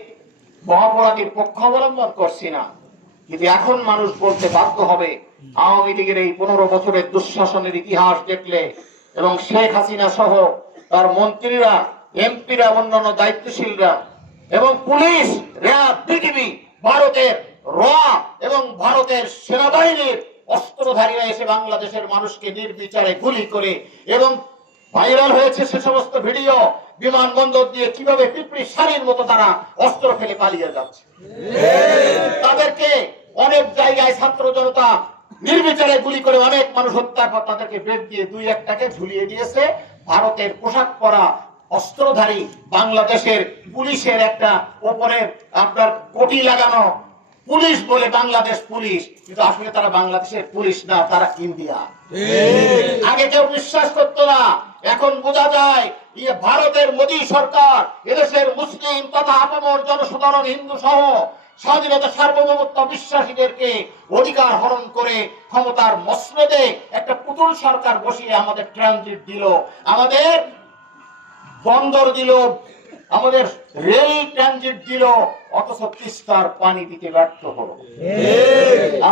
অপরাধীর পক্ষ অবলম্বন করছি না, কিন্তু এখন মানুষ বলতে বাধ্য হবে আওয়ামী লীগের এই 15 বছরের দুঃশাসনের ইতিহাস দেখলে এবং শেখ হাসিনা সহ তার মন্ত্রীরা, এমপিরা, অন্যান্য দায়িত্বশীলরা এবং পুলিশ, র্যাব, বিজিবি, ভারতের র এবং ভারতের সেনাবাহিনীর অস্ত্রধারীরা এসে বাংলাদেশের মানুষকে নির্বিচারে গুলি করে এবং ভাইরাল হয়েছে সে সমস্ত ভিডিও, বিমানবন্দর দিয়ে কিভাবে পিঁপড়ি শাড়ির মতো তারা অস্ত্র ফেলে পালিয়ে যাচ্ছে। তাদেরকে অনেক জায়গায় ছাত্র জনতা নির্বিচারে গুলি করে অনেক মানুষ হত্যার পর তাদেরকে বেদ দিয়ে 2-1টাকে ঝুলিয়ে দিয়েছে। ভারতের পোশাক পরা অস্ত্রধারী বাংলাদেশের পুলিশের একটা ওপরে আপনার কোটি লাগানো পুলিশ বলে বাংলাদেশ পুলিশ, কিন্তু আসলে তারা বাংলাদেশের পুলিশ না, তারা ইন্ডিয়া। আগে কেউ বিশ্বাস করতো না, এখন বোঝা যায় ভারতের মোদী সরকার এদেশের মুসলিম তথা আপামর জনসাধারণ হিন্দু সহ স্বাধীনতা সার্বভৌমত্ব বিশ্বাসীদেরকে অধিকার হরণ করে ক্ষমতার মসনদে একটা পুতুল সরকার বসিয়ে আমাদের ট্রানজিট দিল, আমাদের বন্দর দিল, আমাদের রেল ট্রানজিট দিল, অথচ তিস্তার পানি দিতে ব্যর্থ হলো।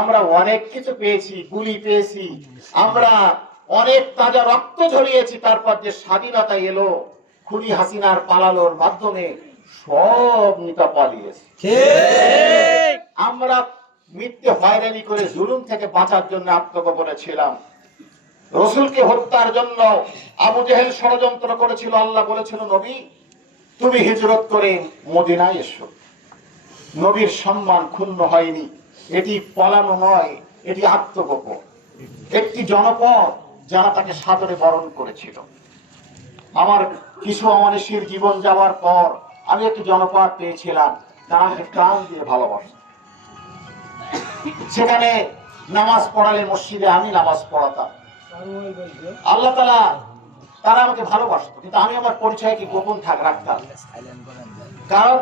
আমরা অনেক কিছু পেয়েছি, গুলি পেয়েছি, আমরা অনেক তাজা রক্ত ঝরিয়েছি, তারপর যে স্বাধীনতা এলো খুনি হাসিনার পালানোর মাধ্যমে সব নেতা পালিয়েছে। আমরা মিথ্যে হয়রানি করে জুলুম থেকে বাঁচার জন্য আত্মগোপনে ছিলাম। রসুলকে হত্যার জন্য আবু জেহেল ষড়যন্ত্র করেছিল। আল্লাহ বলেছিল নবী তুমি হিজরত করে মদিনায় এসো। নবীর সম্মান ক্ষুণ্ণ হয়নি, এটি পলানো নয়, এটি আত্মগোপন। একটি জনপদ যারা তাকে সাদরে বরণ করেছিল। আমার কিছু অমানুষীর জীবন যাওয়ার পর আমি একটি জনপদ পেয়েছিলাম, তারা আমাকে প্রাণ দিয়ে ভালোবাসে। সেখানে নামাজ পড়ালে মসজিদে আমি নামাজ পড়াতাম। আল্লাহ তাআলা তারা আমাকে ভালোবাসতো, কিন্তু আমি আমার পরিচয়কে গোপন রাখতাম। কারণ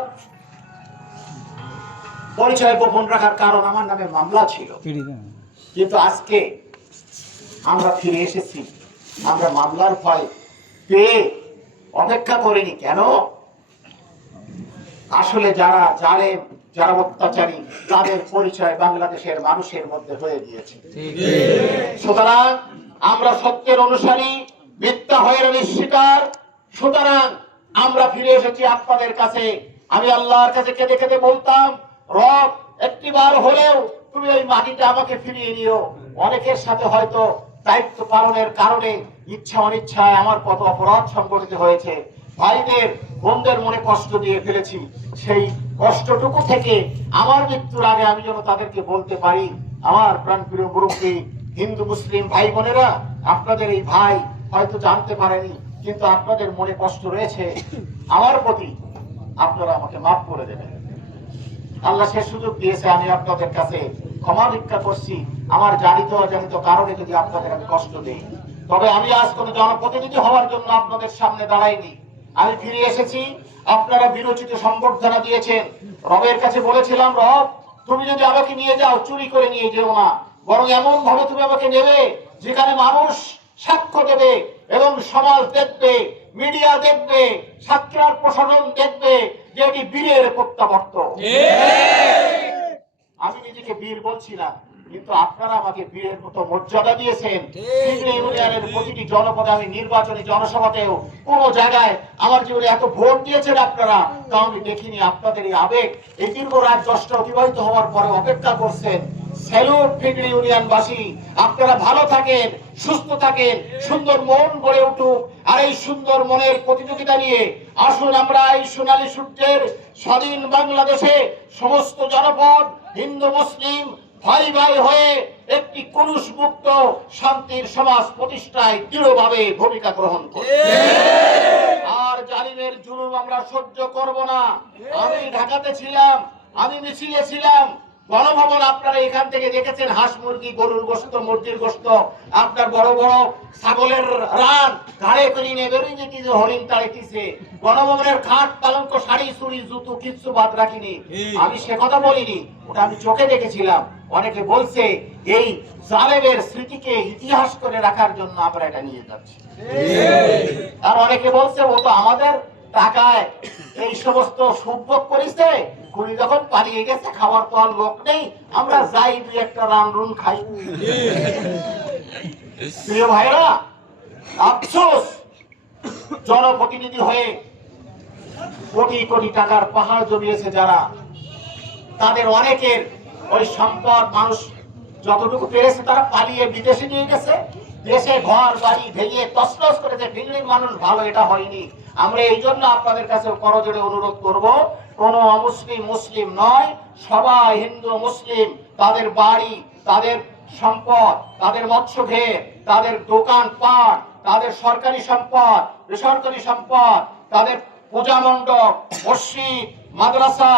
পরিচয় গোপন রাখার কারণ আমার নামে মামলা ছিল। কিন্তু আজকে আমরা ফিরে এসেছি, আমরা মামলার ভয় পেয়ে অপেক্ষা করিনি। কেন? আসলে যারা জালেম, যারা অত্যাচারী, তাদের পরিচয় বাংলাদেশের মানুষের মধ্যে হয়ে গিয়েছে। সুতরাং আমরা সত্যের অনুসারী, মিথ্যা হয়রানির শিকার। সুতরাং আমরা ফিরে এসেছি আপনাদের কাছে। আমি আল্লাহর কাছে কেঁদে কেঁদে বলতাম, রব একটিবার হলেও তুমি ওই মাটিটা আমাকে ফিরিয়ে দিও। অনেকের সাথে হয়তো দায়িত্ব পালনের কারণে ইচ্ছা অনিচ্ছায় আমার কত অপরাধ সংঘটিত হয়েছে, ভাইদের বোনদের মনে কষ্ট দিয়ে ফেলেছি। সেই কষ্টটুকু থেকে আমার মৃত্যুর আগে আমি যেন তাদেরকে বলতে পারি, আমার প্রাণপ্রিয় মুরব্বী হিন্দু মুসলিম ভাই বোনেরা, আপনাদের এই ভাই হয়তো জানতে পারেনি, কিন্তু আপনাদের মনে কষ্ট রয়েছে আমার প্রতি, আপনারা আমাকে মাফ করে দেবেন। আল্লাহ সে সুযোগ দিয়েছে, আমি আপনাদের কাছে ক্ষমা ভিক্ষা করছি আমার জানিত অজানিত কারণে যদি আপনাদের আমি কষ্ট দিই। তবে আমি আজ কোনো জনপ্রতিনিধি হওয়ার জন্য আপনাদের সামনে দাঁড়াইনি, আমি ফিরে এসেছি। আপনারা বিরোচিত সম্বর্ধনা দিয়েছেন। রবের কাছে বলেছিলাম, রব তুমি যদি আমাকে নিয়ে যাও, চুরি করে নিয়ে যেও না, বরং এমন ভাবে তুমি আমাকে নেবে যেখানে মানুষ সাক্ষ্য দেবে এবং সমাজ দেখবে, মিডিয়া দেখবে, সাক্ষীর প্রসারণ দেখবে যে এটি বীরের প্রত্যাবর্তন। আমি নিজেকে বীর বলছি না, কিন্তু আপনারা আমাকে বীরের মতো মর্যাদা দিয়েছেন। ফিগড়ি ইউনিয়নের প্রতিটি জনপদে আমি নির্বাচনী জনসভাতেও কোন জায়গায় আমার জীবনে এত ভোট দিয়েছেন আপনারা, তা আমি দেখিনি। আপনাদের এই আবেগ এই দীর্ঘ রাত 10টা অতিবাহিত হওয়ার পরে অপেক্ষা করছেন। স্যালুট ফিগড়ি ইউনিয়নবাসী, আপনারা ভালো থাকেন, সুস্থ থাকেন, সুন্দর মন গড়ে উঠুক। আর এই সুন্দর মনের প্রতিযোগিতা নিয়ে আসুন আমরা এই সোনালী সূর্যের স্বাধীন বাংলাদেশে সমস্ত জনপদ হিন্দু মুসলিম ভাই ভাই হয়ে একটি কুরুষ মুক্ত শান্তির সমাজ প্রতিষ্ঠায় দৃঢ়ভাবে ভূমিকা গ্রহণ করি। আর জালিমের জুলুম আমরা সহ্য করব না। আমি ঢাকাতে ছিলাম, আমি মিছিলে ছিলাম, গণভবন আপনারা এখান থেকে দেখেছেন, হাঁস মুরগি গরুর গোশত মুরগির গোশত, আপনার বড় বড় ছাগলের রান ঘাড়ে করে নিয়ে বেরিয়ে যেতেছে, হরিণ তাড়িতেছে। গণভবনের খাট পালঙ্ক শাড়ি চুড়ি জুতো কিচ্ছু বাদ রাখিনি। আমি সে কথা বলিনি, ওটা আমি চোখে দেখেছিলাম। অনেকে বলছে এই জালেমের স্মৃতিকে ইতিহাস করে রাখার জন্য আমরা এটা নিয়ে যাচ্ছি, আর অনেকে বলছে ও তো আমাদের টাকায় এই সমস্ত সুভোগ করেছে, খুনি যখন পালিয়ে গেছে খাবার তো আর লোক নেই, আমরা যাই দুই একটা রান খাই। প্রিয় ভাইরা, আফসোস জনপ্রতিনিধি হয়ে কোটি কোটি টাকার পাহাড় জমিয়েছে যারা, তাদের অনেকের ওই সম্পদ মানুষ যতটুকু পেরেছে তারা পালিয়ে বিদেশে নিয়ে গেছে। দেশে ঘর বাড়ি ভেঙে তছনছ করেছে। ফিগড়ির মানুষ ভালো এটা হয়নি। আমরা এই জন্য আপনাদের কাছে করজোড়ে অনুরোধ করব, কোন অমুসলিম মুসলিম নয়, সবাই হিন্দু মুসলিম তাদের বাড়ি, তাদের সম্পদ, তাদের মৎস্য ঘের, তাদের দোকান পাট, তাদের সরকারি সম্পদ, বেসরকারি সম্পদ, তাদের পূজা মণ্ডপ, মসজিদ, মাদ্রাসা,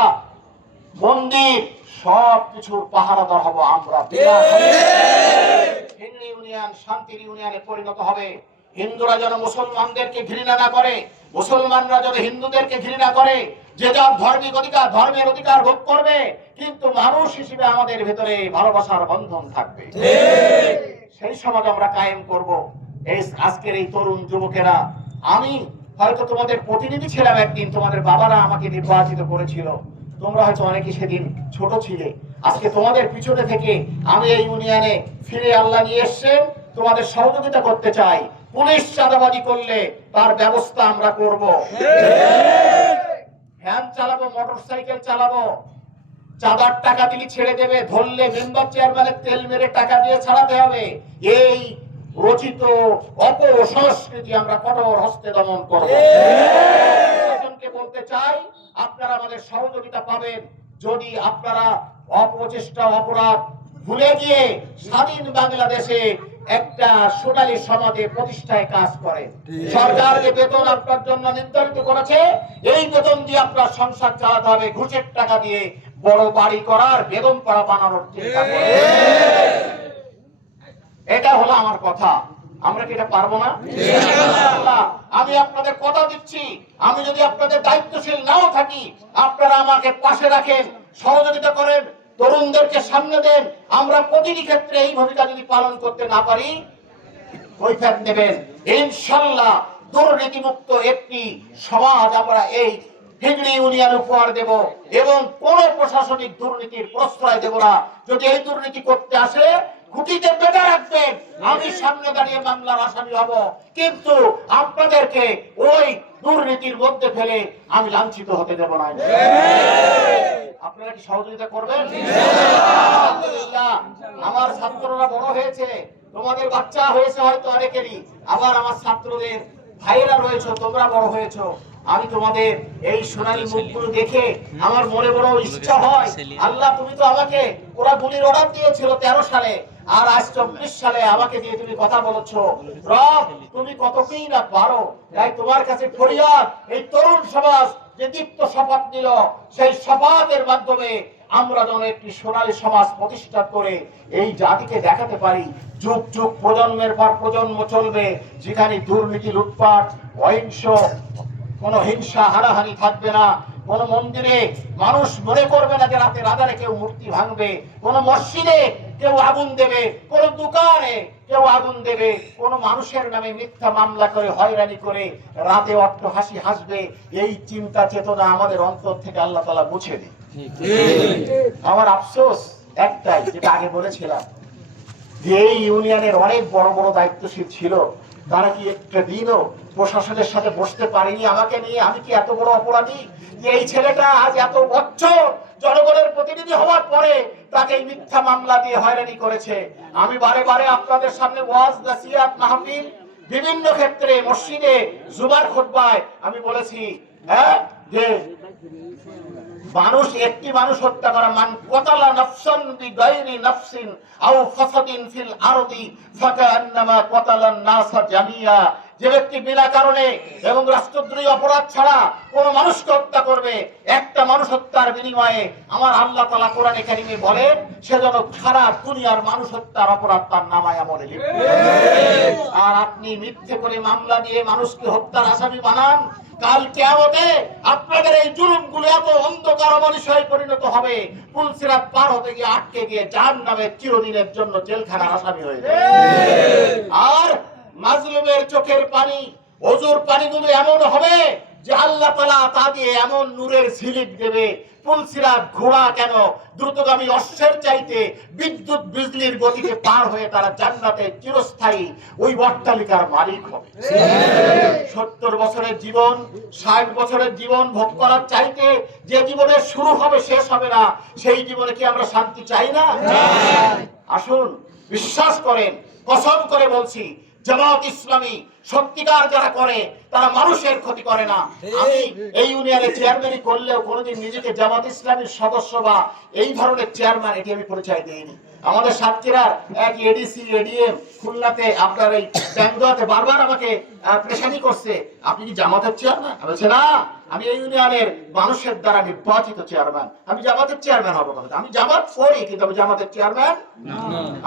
মন্দির সব কিছুর পাহারাদার হব আমরা। ফিগড়ি ইউনিয়ন শান্তির ইউনিয়নে পরিণত হবে। হিন্দুরা যেন মুসলমানদেরকে ঘৃণা না করে, মুসলমানরা যেন হিন্দুদেরকে ঘৃণা করে। যে যার ধর্মের অধিকার ভোগ করবে, কিন্তু মানুষ হিসেবে আমাদের ভেতরে ভালোবাসার বন্ধন থাকবে। সেই সমাজ আমরা কায়েম করব। এই আজকের এই তরুণ যুবকেরা, আমি হয়তো তোমাদের প্রতিনিধি ছিলাম একদিন, তোমাদের বাবারা আমাকে নির্বাচিত করেছিল, তোমরা হয়তো অনেকে সেদিন ছোট ছিলে। আজকে তোমাদের পিছনে থেকে আমি এই ইউনিয়নে ফিরে আল্লাহ নিয়ে এসেছেন, তোমাদের সহযোগিতা করতে চাই। পুলিশ চাঁদাবাজি করলে তার ব্যবস্থা আমরা করব। ভ্যান চালাবো, মোটরসাইকেল চালাবো, চাঁদার টাকা দিলে ছেড়ে দেবে, ধরলে মেম্বার চেয়ারম্যানের তেল মেরে টাকা দিয়ে ছাড়াতে হবে। এই রচিত অপসংস্কৃতি আমরা কঠোর হস্তে দমন করব। বলতে চাই, আপনারা আমাদের সহযোগিতা পাবেন যদি আপনারা অপচেষ্টা অপরাধ ভুলে গিয়ে স্বাধীন বাংলাদেশে একটা সোনালী সমাজে প্রতিষ্ঠায় কাজ করেন। সরকার যে বেতন আপনার জন্য নির্ধারিত করেছে, এই বেতন দিয়ে আপনার সংসার চালাতে হবে। ঘুষের টাকা দিয়ে বড় বাড়ি করার, বেগম পাড়া বানানোর চিন্তা করেন। এটা হলো আমার কথা। আমরা কি এটা পারবো না? আমি আপনাদের কথা দিচ্ছি, আমি যদি আপনাদের দায়িত্বশীল নাও থাকি, আপনারা আমাকে পাশে রাখেন, সহযোগিতা করেন, তরুণদেরকে সামনে দেন। আমরা প্রতিটি ক্ষেত্রে এই ভূমিকা যদি পালন করতে না পারি, কৈফিয়ত নেবেন। ইনশাআল্লাহ দুর্নীতিমুক্ত একটি সমাজ আমরা এই ফিগড়ি ইউনিয়ন উপহার দেব, এবং কোন প্রশাসনিক দুর্নীতির প্রশ্রয় দেব না। যদি এই দুর্নীতি করতে আসে, খুঁটিতে বেঁধে রাখবেন, আমি সামনে দাঁড়িয়ে মামলার আসামি হব, কিন্তু আপনাদেরকে ওই দুর্নীতির মধ্যে ফেলে আমি লাঞ্ছিত হতে দেব না। আপনারা কি সহযোগিতা করবেন? আলহামদুলিল্লাহ, আমার ছাত্ররা বড় হয়েছে, তোমাদের বাচ্চা হয়েছে হয়তো অনেকেরই, আবার আমার ছাত্রদের ভাইরা রয়েছে, তোমরা বড় হয়েছো। আমি তোমাদের এই সোনালী মুখগুলো দেখে আমার মনে বড় ইচ্ছা হয়, আল্লাহ তুমি তো আমাকে, ওরা গুলির অর্ডার দিয়েছিল 13 সালে, আর আজ 24 সালে আমাকে দিয়ে তুমি কথা বলছো। রব, তুমি কতকেই না পারো। তাই তোমার কাছে ফরিয়াদ, এই তরুণ সমাজ যে দীপ্ত শপথ নিল, সেই শপথের মাধ্যমে আমরা যেন একটি সোনালী সমাজ প্রতিষ্ঠা করে এই জাতিকে দেখাতে পারি, যুগ যুগ প্রজন্মের পর প্রজন্ম চলবে, যেখানে দুর্নীতি, লুটপাট, অহিংস, কোন হিংসা হানাহানি থাকবে না। কোন মন্দিরে মানুষ মনে করবে না যে রাতে রাধারে কেউ মূর্তি ভাঙবে, কোন মসজিদে কেউ আগুন দেবে, কোন দোকানে কেউ আগুন দেবে, কোন মানুষের নামে মিথ্যা মামলা করে হয়রানি করে রাতে অট্ট হাসি হাসবে। এই চিন্তা চেতনা আমাদের অন্তর থেকে আল্লাহ তাআলা মুছে দিন। আমার আফসোস, একটাই, যেটা আগে বলেছিলাম, যে এই ইউনিয়নের অনেক বড় বড় দায়িত্বশীল ছিল, তারা কি একটা দিনও প্রশাসনের সাথে বসতে পারেনি আমাকে নিয়ে? আমি কি এত বড় অপরাধী যে এই ছেলেটা আজ এত বছর জনগণের প্রতিনিধি হওয়ার পরে তাকে এই মিথ্যা মামলা দিয়ে হয়রানি করেছে? আমি বারে বারে আপনাদের সামনে ওয়াজ, নাসিহাত, মাহফিল, বিভিন্ন ক্ষেত্রে মসজিদে, জুমার খুতবায় আমি বলেছি, যে মানুষ, একটি মানুষ হত্যা করা, মান কতালা নাফসান বিগাইরি নাফসিন আও ফাসাদিন ফিল আরদি ফাকান্নামা কতালান নাসা জামিয়া, যে ব্যক্তি বিনা কারণে এবং রাষ্ট্রদ্রোহী অপরাধ ছাড়া কোন মানুষকে হত্যা করবে, একটা মানুষ হত্যার বিনিময়ে আমার আল্লাহ তাআলা কোরআনে কারিমে বলেন সে যেন সারা দুনিয়ার মানুষ হত্যার অপরাধ তার নামায় আমলে লিখবে। আর আপনি মিথ্যে করে মামলা দিয়ে মানুষকে হত্যার আসামি বানান, কাল কিয়ামতে আপনাদের এই জুলুমগুলো এত অন্ধকার অমানুষে পরিণত হবে, পুলসিরাত পার হতে গিয়ে আটকে গিয়ে জাহান্নামে চিরদিনের জন্য জেলখানার আসামি হয়ে যাবে। আর মাজলুমের চোখের পানি, ওজুর পানিগুলো এমন হবে যে আল্লাহ তাআলা তা দিয়ে এমন নূরের ঝিলিক দেবে, পুলসিরাত ঘোড়া কেন দ্রুতগামী অশ্বের চাইতে বিদ্যুৎ বিজলির গতিতে পার হয়ে তারা জান্নাতে চিরস্থায়ী ওই অট্টালিকার মালিক হবে। 70 বছরের জীবন, 60 বছরের জীবন ভোগ করার চাইতে যে জীবনের শুরু হবে শেষ হবে না, সেই জীবনে কি আমরা শান্তি চাই না? আসুন, বিশ্বাস করেন, কসম করে বলছি, জামাত ইসলামী সত্যিকার যারা করে তারা মানুষের ক্ষতি করে না। আমি এই ইউনিয়নের চেয়ারম্যানই করলেও কোনোদিন নিজেকে জামাত ইসলামীর সদস্য বা এই ধরনের চেয়ারম্যান এটি আমি পরিচয় দিইনি। আমাদের সাতক্ষীরার এক এডিসি, এডিএম খুলনাতে আপনার এই ট্যাংদোয়াতে বারবার আমাকে প্রেশানি করছে, আপনি কি জামাতের চেয়ারম্যান? আমি বলছি না, আমি এই ইউনিয়নের মানুষের দ্বারা নির্বাচিত চেয়ারম্যান। আমি জামাতের চেয়ারম্যান হবো না, আমি জামাত করি কিন্তু আমি জামাতের চেয়ারম্যান।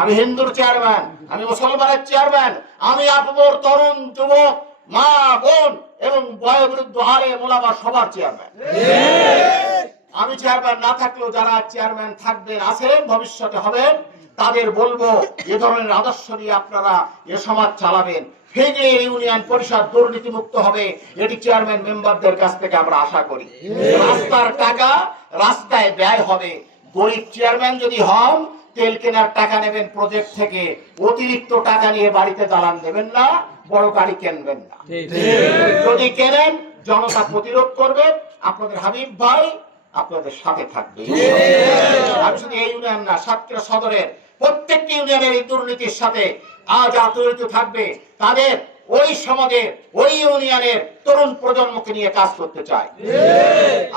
আমি হিন্দুর চেয়ারম্যান, আমি মুসলমানের চেয়ারম্যান, আমি আপমর তরুণ যুবক, মা, বোন এবং বয়োবৃদ্ধ আলেম ওলামা সবার চেয়ারম্যান। আমি চেয়ারম্যান না থাকলেও যারা চেয়ারম্যান থাকবেন, আছেন, ভবিষ্যতে হবেন, তাদের বলবো এ ধরনের আদর্শ নিয়ে আপনারা এ সমাজ চালাবেন। ফেজে ইউনিয়ন পরিষদ দুর্নীতি মুক্ত হবে, এটি চেয়ারম্যান মেম্বারদের কাছ থেকে আমরা আশা করি। রাস্তার টাকা রাস্তায় ব্যয় হবে। গরিব চেয়ারম্যান যদি হন, তেল কেনার টাকা নেবেন প্রজেক্ট থেকে, অতিরিক্ত টাকা নিয়ে বাড়িতে জ্বালান দেবেন না, বড় গাড়ি কিনবেন না। যদি কেনেন, জনতা প্রতিরোধ করবে, আপনাদের হাবিব ভাই আপনাদের সাথে থাকবে। আমি শুধু এই ইউনিয়ন না, সাতক্ষীরা সদরের প্রত্যেকটি ইউনিয়নের এই দুর্নীতির সাথে আজ জড়িত থাকবে, তাদের ওই সমাজের, ওই ইউনিয়নের তরুণ প্রজন্মকে নিয়ে কাজ করতে চায়।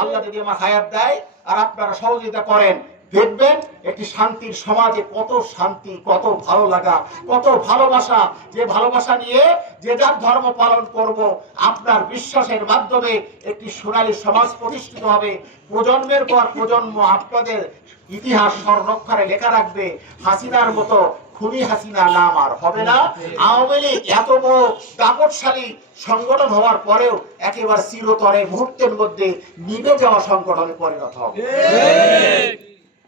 আল্লাহ যদি আমার হায়াত দেয় আর আপনারা সহযোগিতা করেন, দেখবেন একটি শান্তির সমাজে কত শান্তি, কত ভালো লাগা, কত ভালোবাসা, যে ভালোবাসা নিয়ে যে যার ধর্ম পালন করব, আপনার বিশ্বাসের মাধ্যমে একটি সোনালী সমাজ প্রতিষ্ঠিত হবে। প্রজন্মের পর প্রজন্ম আপনাদের ইতিহাস সংরক্ষণে লেখা রাখবে। হাসিনার মতো খুনি হাসিনা নাম আর হবে না। আওয়ামী লীগ এত বড় দাপটশালী সংগঠন হওয়ার পরেও একেবারে চিরতরে মুহূর্তের মধ্যে নিভে যাওয়া সংগঠনে পরিণত হবে।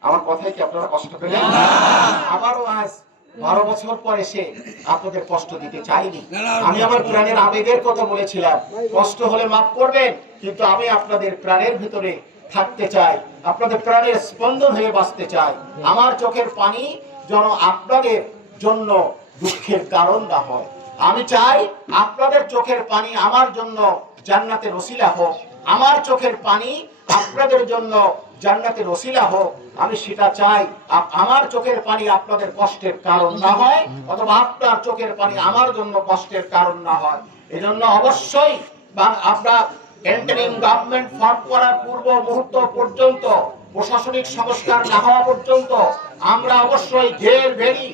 আমার কথাই কি আপনারা কষ্ট পেলেন? আমারও আজ 12 বছর পর এসে আপনাদের কষ্ট দিতে চাইনি। আমি আমার প্রাণের আবেগের কথা বলেছিলাম, কষ্ট হলে মাফ করবেন, কিন্তু আমি আপনাদের প্রাণের ভিতরে থাকতে চাই, আপনাদের প্রাণের স্পন্দন হয়ে বাঁচতে চাই। আমার চোখের পানি যেন আপনাদের জন্য দুঃখের কারণ না হয়। আমি চাই আপনাদের চোখের পানি আমার জন্য জান্নাতের ওসিলা হোক, আমার চোখের পানি আপনাদের জন্য জান্নাতের ওসিলা হোক। আমি সেটা চাই, আমার চোখের পানি আপনাদের কষ্টের কারণ না হয়, অথবা আপনার চোখের পানি আমার জন্য কষ্টের কারণ না হয়। এজন্য অবশ্যই আমরা ইন্টারিম গভর্নমেন্ট ফর্ম করার পূর্ব মুহূর্ত পর্যন্ত, প্রশাসনিক সংস্কার না হওয়া পর্যন্ত আমরা অবশ্যই ঘের ভেড়ি,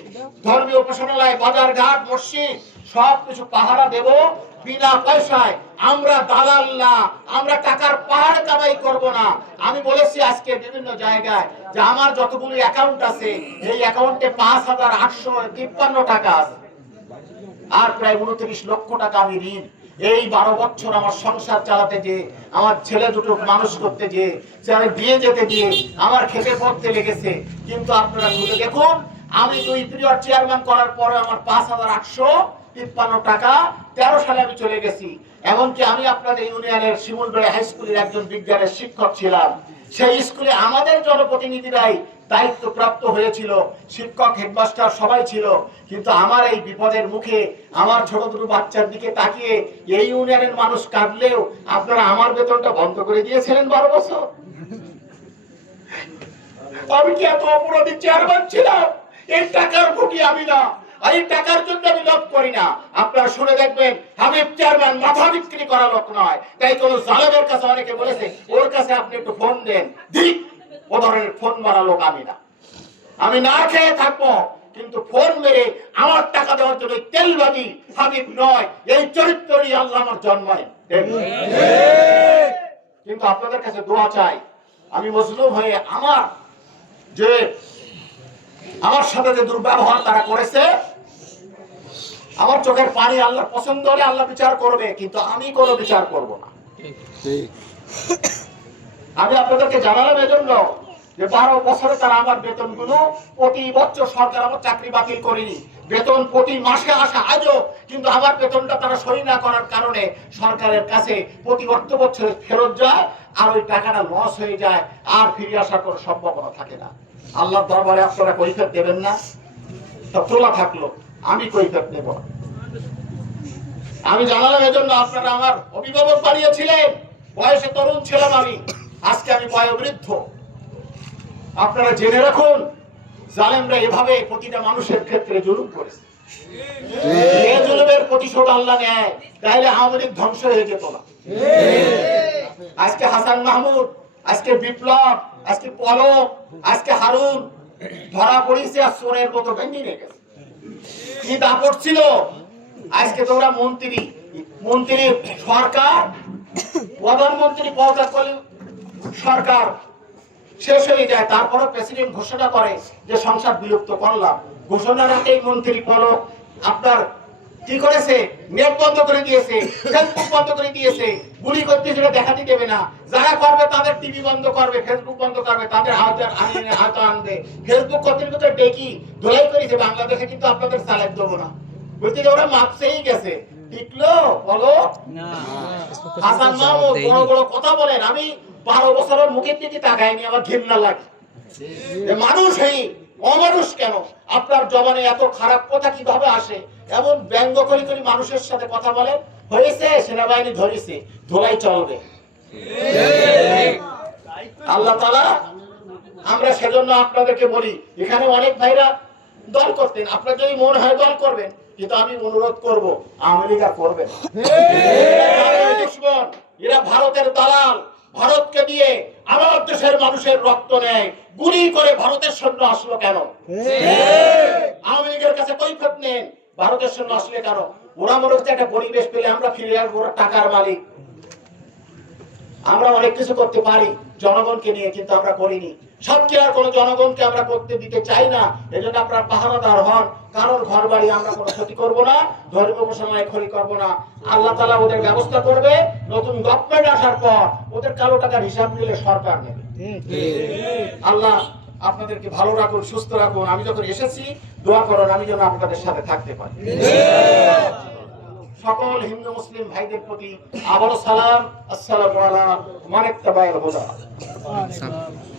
ধর্মীয় উপাসনালয়, বাজার ঘাট, মসজিদ সবকিছু পাহারা দেব বিনা পয়সায়। আমরা দালাল না, আমরা টাকার পাহাড় কামাই করব না। আমি বলেছি আজকে বিভিন্ন জায়গায় যে আমার যতগুলো অ্যাকাউন্ট আছে, এই অ্যাকাউন্টে 5,853 টাকা আছে, আর প্রায় 29 লক্ষ টাকা আমি ঋণ। এই 12 বছর আমার সংসার চালাতে, যে আমার ছেলে দুটো মানুষ করতে, যে বিয়ে যেতে দিয়ে আমার খেতে পড়তে লেগেছে। কিন্তু আপনারা খুলে দেখুন, আমি 2 পিরিয়ড চেয়ারম্যান করার পরে আমার 5,853 টাকা 13 সালে আমি চলে গেছি। এমনকি আমি আপনাদের ইউনিয়নের শিমুলবাড়ি হাই স্কুলের একজন বিজ্ঞানের শিক্ষক ছিলাম। সেই স্কুলে আমাদের জনপ্রতিনিধিরাই দায়িত্ব প্রাপ্ত হয়েছিল, শিক্ষক হেডমাস্টার সবাই ছিল। কিন্তু আমার এই বিপদের মুখে আমার ছোট ছোট বাচ্চার দিকে তাকিয়ে এই ইউনিয়নের মানুষ কাঁদলেও আপনারা আমার বেতনটা বন্ধ করে দিয়েছিলেন 12 বছর। আমি কি এত অপরাধী চেয়ারম্যান ছিলাম? এই টাকার ভুগি আমি না, এই টাকার জন্য আমি লোভ করি না। আপনারা শুনে দেখবেন, হাবিব চেয়ারম্যান মাথা বিক্রি করা লোক নয়। তাই কোন জালেমের কাছে অনেকে বলেছে ওর কাছে আপনি একটু ফোন দেন, ঠিক ও ধরনের ফোন মারা লোক আমি না। আমি না খেয়ে থাকবো, কিন্তু ফোন মেরে আমার টাকা দেওয়ার জন্য তেলবাদী হাবিব নয়, এই চরিত্রই আল্লাহ আমার জন্মায়। কিন্তু আপনাদের কাছে দোয়া চাই, আমি মজলুম হয়ে আমার সাথে যে দুর্ব্যবহার তারা করেছে, আমার চোখের পানি আল্লাহ পছন্দ হলে আল্লাহ বিচার করবে, কিন্তু আমি কোনো বিচার করব না। আমি আপনাদেরকে জানালাম এজন্য যে 12 বছরে তারা আমার বেতনগুলো প্রতি বছর, সরকার আমার চাকরি বাতিল করেনি, বেতন প্রতি মাসে আসা আজও, কিন্তু আমার বেতনটা তারা সই না করার কারণে সরকারের কাছে প্রতি অর্থ বছরে ফেরত যায়, আর ওই টাকাটা লস হয়ে যায়, আর ফিরে আসার কোনো সম্ভাবনা থাকে না। আল্লাহর দরবারে আপনারা কৈফিয়ত দেবেন না, তা তোলা থাকলো, আমি কৈফিয়ত নেব না। আমি জানালাম এজন্য, আপনারা আমার অভিভাবক বানিয়েছিলেন, বয়সে তরুণ ছিলাম আমি, আজকে আমি বয়োবৃদ্ধ। আপনারা জেনে রাখুন, জালেমরা এভাবে প্রতিটা মানুষের ক্ষেত্রে জুলুম করেছে। এই জুলুমের প্রতিশোধ আল্লাহ নেয়, তাহলে আওয়ামী লীগ ধ্বংস হয়ে যেত না। আজকে হাসান মাহমুদ, আজকে বিপ্লব, আজকে পলক, আজকে হারুন ধরা পড়েছে আর চোরের মতো ভেঙে নিয়ে গেছে। কি দাপট ছিল! আজকে তোমরা মন্ত্রী সরকার, প্রধানমন্ত্রী পদত্যাগ করলে সরকার শেষ হয়ে যায়, তারপরে প্রেসিডেন্ট ঘোষণা করে যে সংসদ বিলুপ্ত করলাম। ঘোষণার আগেই মন্ত্রী পলক আপনার কি করেছে, নেট বন্ধ করে দিয়েছে, ফেসবুক বন্ধ করে দিয়েছে, গুলি করতে সেটা দেখাতে দেবে না। যারা করবে তাদের টিভি বন্ধ করবে, ফেসবুক বন্ধ করবে, তাদের হাতে আনবে। ফেসবুক কর্তৃপক্ষ ডেকি ধোলাই করেছে বাংলাদেশে, কিন্তু আপনাদের চালাক দেবো না বলতে ওরা মাপছেই গেছে। টিকলো বলো হাসান মাহমুদ বড় বড় কথা বলেন, আমি 12 বছরের মুখের দিকে তাকাইনি, আমার ঘৃণা লাগে। মানুষ এই অমানুষ কেন? আপনার জবানে এত খারাপ কথা কিভাবে আসে? এমন ব্যঙ্গ করে করে মানুষের সাথে কথা বলেন। হয়েছে সেনাবাহিনী ধরেছে, ধোলাই চলবে। আল্লাহ তাআলা, আমরা সেজন্য আপনাদেরকে বলি, এখানে অনেক ভাইরা দল করতেন, আপনার যদি মন হয় দল করবেন, কিন্তু আমি অনুরোধ করব আওয়ামী লীগ আর করবেন না। এরা ভারতের দালাল, ভারতকে দিয়ে আমার দেশের মানুষের রক্ত নেয়, গুলি করে ভারতের সৈন্য আসলো কেন? আওয়ামী লীগের কাছে কৈফিয়ত নেন, ভারতের সৈন্য আসলে কেন? ওরা মনে হচ্ছে একটা পরিবেশ পেলে আমরা ফিরে আসবো, ওরা টাকার মালিক। আমরা অনেক কিছু করতে পারি জনগণকে নিয়ে, কিন্তু আমরা করিনি। সবকে আর কোন জনগণকে আমরা করতে দিতে চাই না। এজন্য আপনারা পাহারাদার হন, কারোর ঘর বাড়ি আমরা কোনো ক্ষতি করব না, ধর্মীয় ঘোষণায় ক্ষতি করব না। আল্লাহ তাআলা ওদের ব্যবস্থা করবে, নতুন গভর্নমেন্ট আসার পর ওদের কালো টাকার হিসাব নিলে সরকার নেবে। আল্লাহ আপনাদেরকে ভালো রাখুন, সুস্থ রাখুন। আমি যখন এসেছি দোয়া করুন আমি যেন আপনাদের সাথে থাকতে পারি। সকল হিন্দু মুসলিম ভাইদের প্রতি আবারও সালাম, আসসালামু আলাইকুম ওয়া রাহমাতুল্লাহি ওয়া বারাকাতুহু।